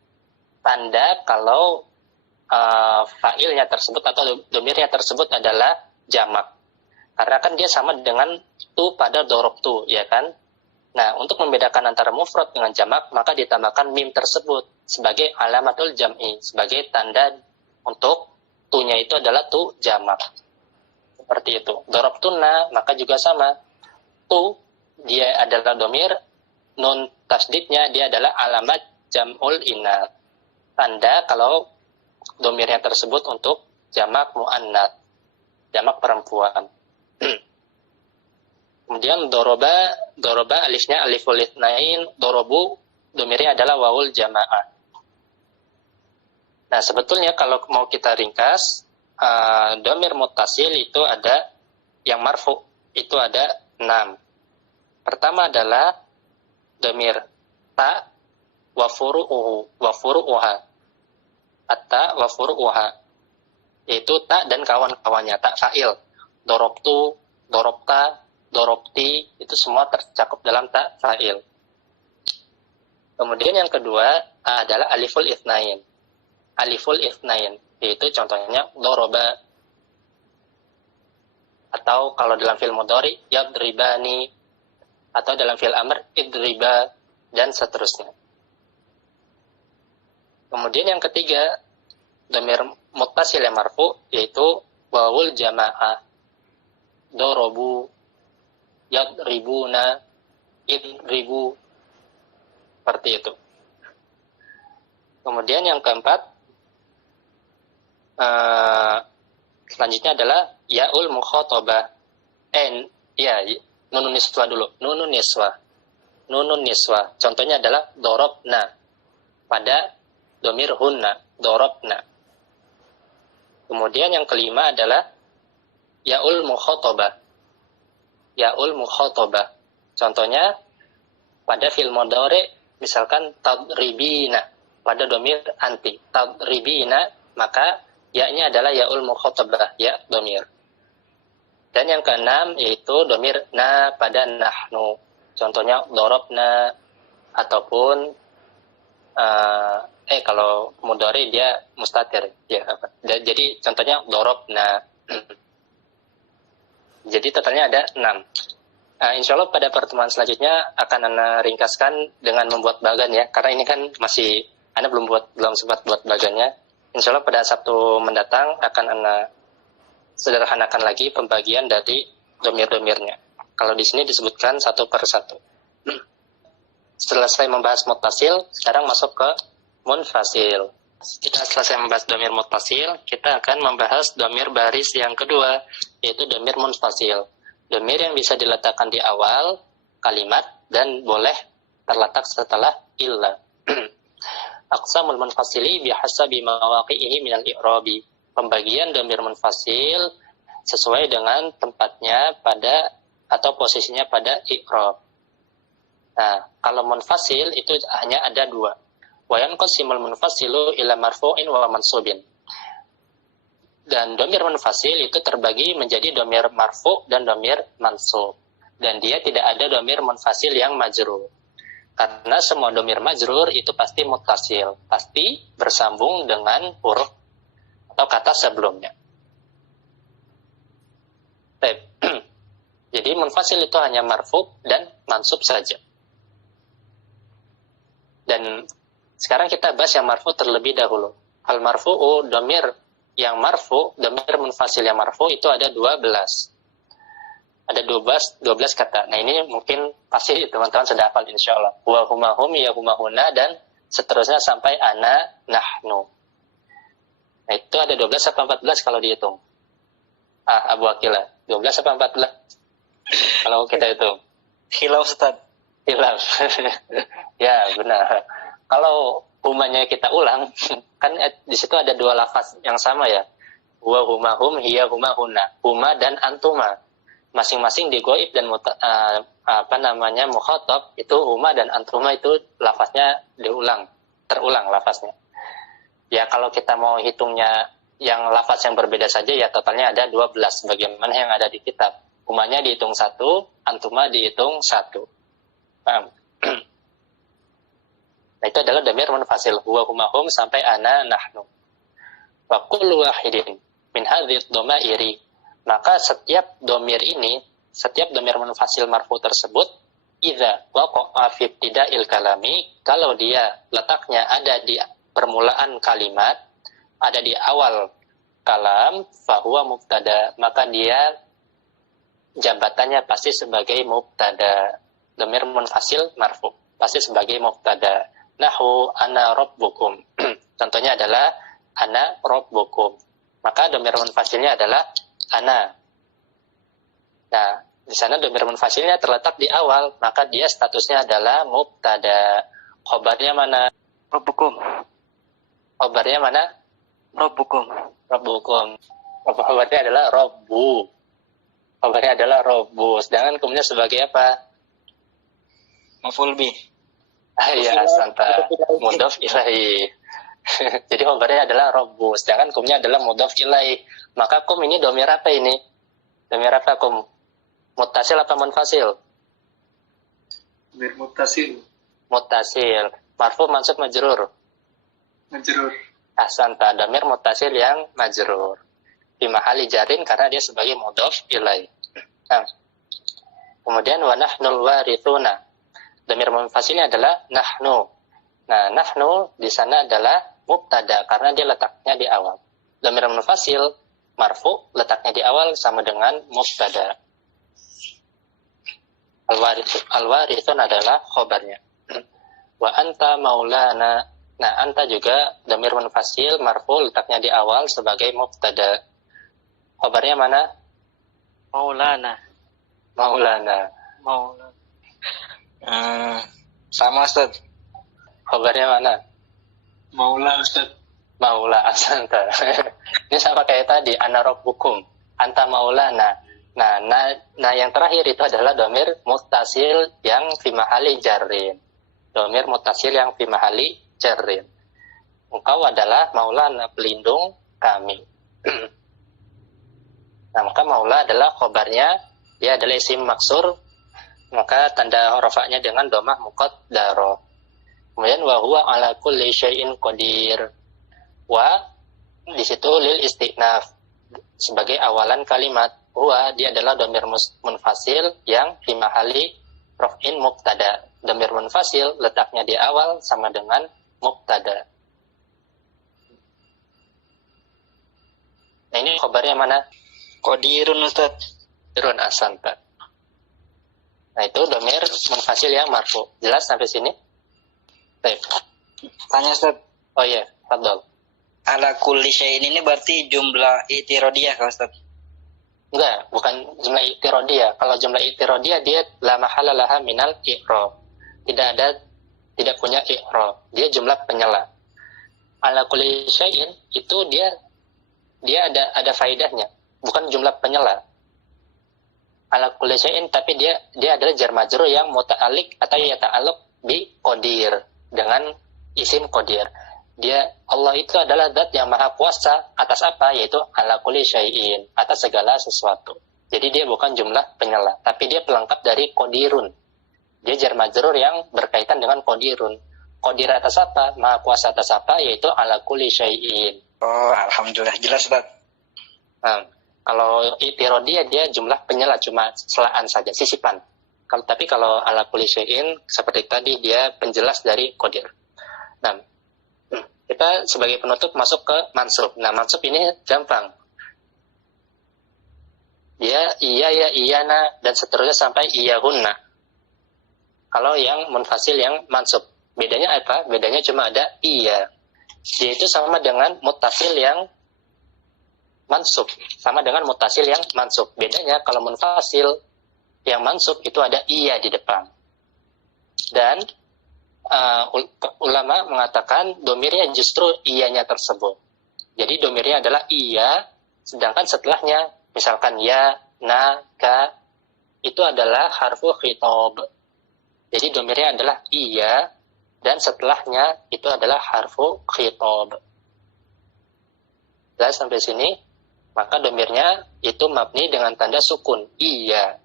Tanda kalau fa'ilnya tersebut atau domirnya tersebut adalah jamak. Karena kan dia sama dengan tu pada dorobtu, ya kan? Nah, untuk membedakan antara mufrad dengan jamak, maka ditambahkan mim tersebut sebagai alamatul jam'i, sebagai tanda untuk tunya itu adalah tu jamak. Seperti itu. Dorobtunna, maka juga sama. Tu, dia adalah domir, nun tasdidnya dia adalah alamat jam'ul inat. Tanda kalau domirnya tersebut untuk jamak mu'annat, jamak perempuan. Kemudian doroba alifnya aliful itsnain, dorobu domirnya adalah wawul jamaah. Nah, sebetulnya kalau mau kita ringkas, domir muttasil itu ada yang marfu, itu ada 6. Pertama adalah domir ta wa furu'uha. Atta wa furu'uha. Yaitu ta dan kawan-kawannya, ta fa'il. Dorobtu, dorobta, dorobti, itu semua tercakup dalam ta fa'il. Kemudian yang kedua adalah aliful itsnain. Aliful itsnain, yaitu contohnya doroba. Atau kalau dalam fi'il mudhari yadribani, atau dalam fi'il amr idriba, dan seterusnya. Kemudian yang ketiga, dhamir muttasil yang marfu, yaitu wawul jamaah. Dorobu, yadribuna, idribu, seperti itu. Kemudian yang keempat, selanjutnya adalah yaul mukhatabah. Nunun niswa dulu. Nunun niswa. Contohnya adalah dorobna pada domir hunna, dorobna. Kemudian yang kelima adalah yaul mukhatabah. Yaul mukhatabah. Contohnya pada fi'il mudhari misalkan tadribina pada domir anti. Tadribina maka ya-nya adalah yaul mukhatabah, ya domir. Dan yang keenam yaitu domir na pada nahnu. Contohnya dorobna ataupun kalau mudhari dia mustatir ya. Jadi contohnya dorobna. Jadi totalnya ada 6. Insya Allah pada pertemuan selanjutnya akan Ana ringkaskan dengan membuat bagan ya. Karena ini kan masih Ana belum sempat buat bagannya. Insya Allah pada Sabtu mendatang akan Ana sederhanakan lagi pembagian dari domir-domirnya. Kalau di sini disebutkan satu per satu. Selesai membahas muttasil, sekarang masuk ke munfasil. Kita selesai membahas domir muttasil, kita akan membahas domir baris yang kedua, yaitu domir munfasil. Domir yang bisa diletakkan di awal kalimat dan boleh terletak setelah illa. Aqsamul munfasili bihasabi mawaqi'ihi minal i'rabi. Pembagian domir munfasil sesuai dengan tempatnya pada atau posisinya pada i'rab. Nah, kalau munfasil itu hanya ada 2. Wa yanqasimul munfasilu ila marfu'in wa mansubin. Dan domir munfasil itu terbagi menjadi domir marfu' dan domir mansub. Dan dia tidak ada domir munfasil yang majrur. Karena semua domir majrur itu pasti muttasil, pasti bersambung dengan huruf atau kata sebelumnya. Jadi munfasil itu hanya marfu' dan mansub saja. Dan sekarang kita bahas yang marfu terlebih dahulu. Al marfu'u domir yang marfu, domir munfasil yang marfu itu ada 12. Ada 12 kata. Nah ini mungkin pasti teman-teman sudah hafal insyaallah. Wa huma hum ya huma huna dan seterusnya sampai ana nahnu. Nah itu ada 12 atau 14 kalau dihitung. Abu Akila, 12 atau 14? Kalau kita hitung. Khilaf Ustaz. Khilaf. Ya benar. Kalau humanya kita ulang, kan di situ ada 2 lafaz yang sama ya. Wa huma hum hiya huma huna. Huma dan antuma. Masing-masing di goib dan mukhatab itu huma dan antuma itu lafaznya terulang lafaznya. Ya kalau kita mau hitungnya yang lafaz yang berbeda saja ya totalnya ada 12 bagaimana yang ada di kitab. Humanya dihitung 1, antuma dihitung 1. Paham? Nah itu adalah domir munfasil huwa huma hum sampai ana nahnu. Wa kullu wahidin min hadhihi dhamairi. Maka setiap domir munfasil marfu tersebut idza waqa'a fi ibtida'il kalami, kalau dia letaknya ada di permulaan kalimat, ada di awal kalam, fahuwa mubtada, maka dia jabatannya pasti sebagai mubtada. Domir munfasil marfu pasti sebagai mubtada. Nahu ana rabbukum. Contohnya adalah ana rabbukum. Maka domir munfasilnya adalah ana. Nah, di sana domir munfasilnya terletak di awal, maka dia statusnya adalah mubtada. Khobarnya mana? Rabbukum. Khobarnya mana? Rabbukum. Rabbukum. Khobarnya adalah rabbu. Khobarnya adalah rabbu. Sedangkan kemudian sebagai apa? Maf'ul bih. Ya, santa. Mudhaf ilahi. Jadi khobarnya adalah rabbu. Sedangkan kumnya adalah mudhaf ilaih. Maka kum ini domir apa ini? Domir apa kum? Muttasil apa munfasil? Domir muttasil. Muttasil. Marfu mansub majrur. Majrur. Ahsanta. Domir muttasil yang majrur. Di mahali jarin karena dia sebagai mudhaf ilaih. Nah. Kemudian wa nahnul warithuna. Domir munfasilnya adalah nahnu. Nah, nahnu di sana adalah mubtada karena dia letaknya di awal. Domir munfasil marfu letaknya di awal sama dengan mubtada. Al-warithun adalah khobarnya. Wa anta maulana. Nah, anta juga domir munfasil marfu letaknya di awal sebagai mubtada. Khobarnya mana? Maulana. Maulana. Sama Ustaz. Khobarnya mana? Maula Ustaz. maula asanta. Ini sama kayak tadi, ana rabbukum, anta maulana. Nah, yang terakhir itu adalah domir muttasil yang fi mahali jarrin. Domir muttasil yang fi mahali jarrin. Engkau adalah maulana, pelindung kami. Nah, maka maula adalah khobarnya, dia adalah isim maksur, maka tanda rafa'nya dengan domah muqaddaro. Kemudian wa huwa ala kulli syai'in qadir. Wa di situ lil istinaf sebagai awalan kalimat. Huwa dia adalah domir munfasil yang fi mahali raf'in mubtada. Domir munfasil letaknya di awal sama dengan mubtada. Nah, ini khabarnya mana? Qadirun Ustaz. Qadirun asanta. Nah, itu domir munfasil yang marfu. Jelas sampai sini? Baik. Tanya Ustaz. Oh iya, fadhol. Ala kulli syai'in ini berarti jumlah itirodiyah Kak Ustaz? Enggak, bukan jumlah itirodiyah. Kalau jumlah itirodiyah dia la mahala laha minal i'rab. Tidak punya i'rab. Dia jumlah penyela. Ala kulli syai'in itu dia ada faedahnya, bukan jumlah penyela. Ala kulli syai'in tapi dia adalah jar majrur yang muta'alliq atau yata'alluq bi qadir dengan isim qadir. Allah itu adalah zat yang maha kuasa atas apa? Yaitu ala kulli syai'in, atas segala sesuatu. Jadi dia bukan jumlah penyela, tapi dia pelengkap dari qadirun. Dia jar majrur yang berkaitan dengan qadirun. Qadir atas apa? Maha kuasa atas apa? Yaitu ala kulli syai'in. Oh, alhamdulillah jelas Ustaz. Nah, kalau itirodiyah dia jumlah penyela cuma selaan saja, sisipan. Tapi kalau ala kulli syai'in seperti tadi dia penjelas dari qadir. Nah, kita sebagai penutup masuk ke mansub. Nah, mansub ini gampang. Dia iya ya iyana dan seterusnya sampai iyahunna. Kalau yang munfasil yang mansub, bedanya apa? Bedanya cuma ada iya. Dia itu sama dengan muttasil yang mansub. Sama dengan muttasil yang mansub. Bedanya kalau munfasil yang mansub itu ada iya di depan. Dan ulama mengatakan domirnya justru iyanya tersebut. Jadi domirnya adalah iya, sedangkan setelahnya misalkan ya, na, ka itu adalah harfu khitab. Jadi domirnya adalah iya dan setelahnya itu adalah harfu khitab. Jelas sampai sini? Maka domirnya itu mabni dengan tanda sukun iya.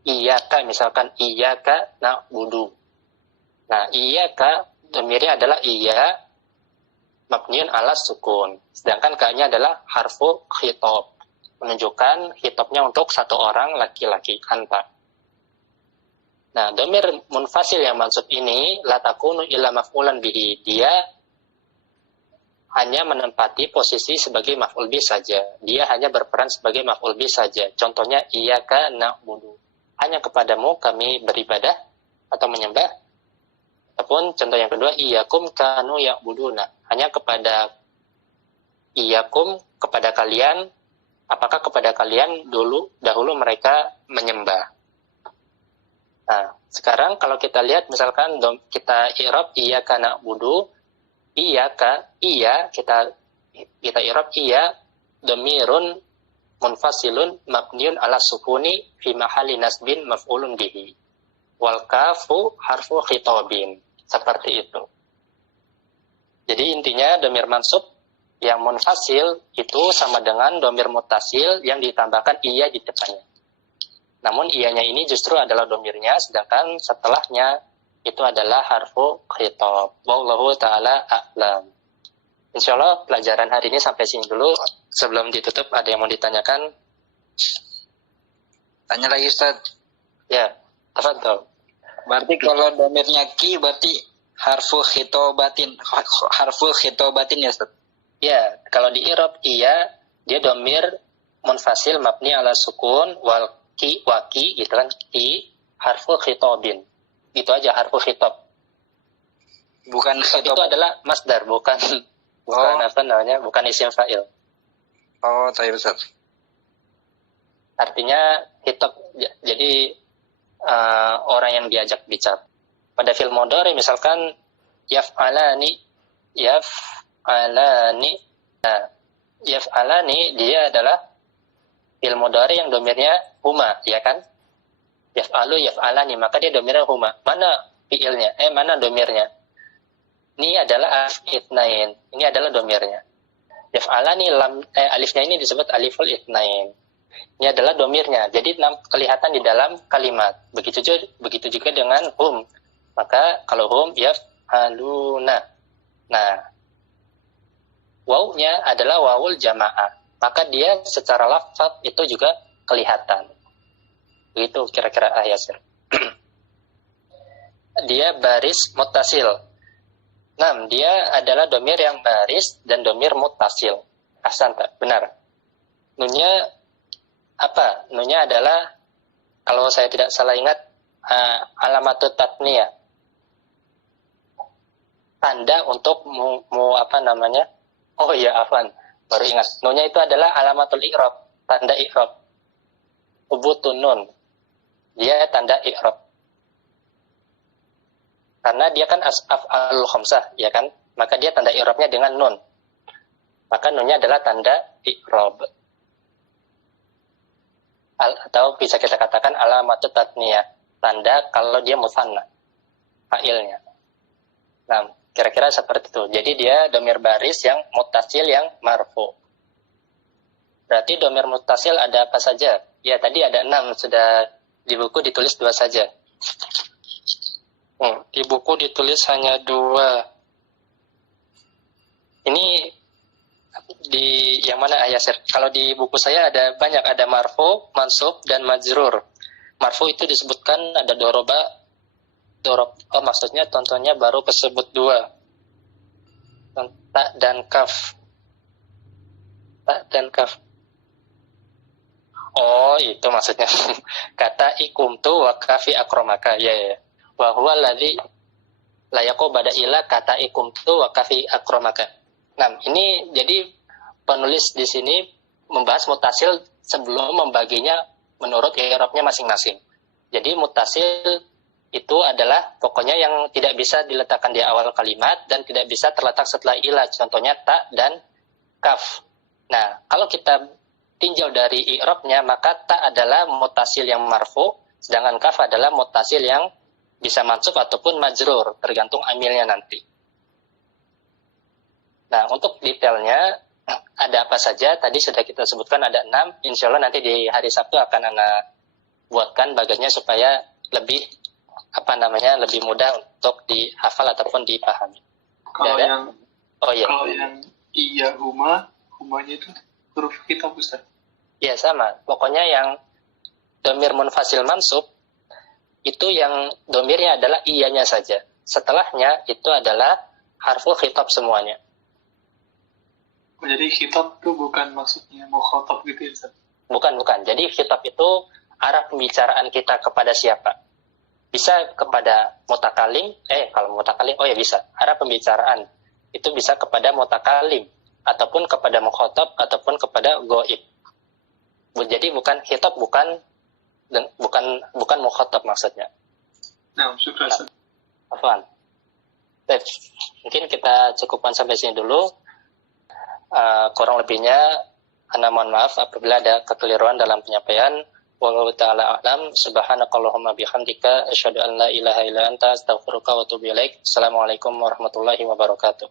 Iyaka misalkan iyaka na'budu. Nah, iyaka domirnya adalah iya mabniun ala sukun. Sedangkan ka-nya adalah harfu khitab. Menunjukkan khitabnya untuk satu orang laki-laki anta. Nah, domir munfasil yang mansub ini la takunu illa maf'ulan bihi. Dia hanya menempati posisi sebagai maf'ul bih saja. Dia hanya berperan sebagai maf'ul bih saja. Contohnya iyaka na'budu. Hanya kepadamu kami beribadah atau menyembah. Ataupun contoh yang kedua, iyakum kanu ya'buduna. Hanya kepada iyakum, kepada kalian, apakah kepada kalian dahulu mereka menyembah. Nah, sekarang kalau kita lihat misalkan kita i'rab iyaka na'budu, iyaka, iya, kita i'rab iya, dhamirun munfasilun mabniun ala sukuni fi mahali nasbin maf'ulun bihi wal kafu harfu khitabin. Seperti itu. Jadi intinya domir mansub yang munfasil itu sama dengan domir muttasil yang ditambahkan iya di depannya. Namun iyanya ini justru adalah domirnya, sedangkan setelahnya itu adalah harfu khitab. Wallahu ta'ala a'lam. Insyaallah pelajaran hari ini sampai sini dulu. Sebelum ditutup ada yang mau ditanyakan? Tanya lagi Ustaz. Ya, tafadhol. Berarti kalau domirnya ki berarti harfu khitobatin ya Ustaz? Ya, kalau di i'rab iya, dia domir munfasil mabni ala sukun wal waki gitu kan, ki harfu khitobin. Itu aja harfu khitab. Bukan khitab. Itu adalah masdar, bukan apa namanya, bukan isim fa'il. Oh, tahu Ustaz. Artinya khitab, jadi orang yang diajak bicara. Pada fi'il mudhari misalkan yaf'alani, yaf'alani. Nah, yaf'alani dia adalah fi'il mudhari yang domirnya huma, ya kan? Yaf'alu, yaf'alani, maka dia domirnya huma. Mana fi'ilnya? Mana domirnya? Ini adalah alif itnain. Ini adalah domirnya. Yaf'alani alifnya ini disebut aliful itnain. Ini adalah domirnya. Jadi kelihatan di dalam kalimat. Begitu juga dengan hum. Maka kalau hum yaf'aluna. Nah, wawunya adalah wawul jamaah. Maka dia secara lafaz itu juga kelihatan. Begitu kira-kira Yasir. Dia baris muttasil. Dia adalah domir yang baris dan domir muttasil. Ahsan, tak? Benar. Nunnya apa? Nunnya adalah, kalau saya tidak salah ingat, alamatut tatniyah. Tanda untuk apa namanya? Oh iya, afwan. Baru ingat. Nunnya itu adalah alamatul i'rab, tanda i'rab. Ubutun nun. Dia tanda i'rab. Karena dia kan af'alul khamsah, ya kan? Maka dia tanda i'rabnya dengan nun. Maka nunnya adalah tanda i'rab. Atau bisa kita katakan alamatut tatniyah, tanda kalau dia musanna, fa'ilnya. Nah, kira-kira seperti itu. Jadi dia domir baris yang muttasil yang marfu. Berarti domir muttasil ada apa saja? Ya, tadi ada 6, sudah di buku ditulis 2 saja. Di buku ditulis hanya 2. Ini di yang mana Yasir? Kalau di buku saya ada banyak, ada marfu, mansub, dan majrur. Marfu itu disebutkan ada dorob. Oh, maksudnya contohnya baru kesebut 2. Ta dan kaf. Ta dan kaf. Oh, itu maksudnya. Kata ikumtu wa kafi akromaka. Ya. Wa huwa alladzi la yaqu bada ila kata ikumtu wa kafi akromaka. Nah, ini jadi penulis di sini membahas mutasil sebelum membaginya menurut i'rabnya masing-masing. Jadi mutasil itu adalah pokoknya yang tidak bisa diletakkan di awal kalimat dan tidak bisa terletak setelah ilah. Contohnya ta dan kaf. Nah, kalau kita tinjau dari i'rabnya, maka ta adalah mutasil yang marfu, sedangkan kaf adalah mutasil yang bisa mansub ataupun majrur, tergantung amilnya nanti. Nah, untuk detailnya ada apa saja? Tadi sudah kita sebutkan ada 6. Insya Allah nanti di hari Sabtu akan Anda buatkan bagiannya supaya lebih lebih mudah untuk dihafal ataupun dipahami. Kalau yang iya. Kalau yang iya humanya itu huruf kitab Ustaz. Ya sama. Pokoknya yang domir munfasil mansub itu yang domirnya adalah iyanya saja. Setelahnya itu adalah harful khitab semuanya. Jadi khitab itu bukan maksudnya mukhatab gitu ya Ustaz? Bukan. Jadi khitab itu arah pembicaraan kita kepada siapa? Bisa kepada mutakalim, kalau mutakalim, bisa. Arah pembicaraan itu bisa kepada mutakalim, ataupun kepada mukhatab, ataupun kepada ghaib. Jadi bukan khitab, bukan mukhatab maksudnya. Nah, syukur Ustaz. Afwan. Baik, mungkin kita cukupkan sampai sini dulu. Kurang lebihnya, Ana mohon maaf apabila ada kekeliruan dalam penyampaian. Wallahu ta'ala a'lam. Subhanakallahumma bihamdika asyhadu an la ilaha illa anta astaghfiruka wa atubu ilaik. Assalamualaikum warahmatullahi wabarakatuh.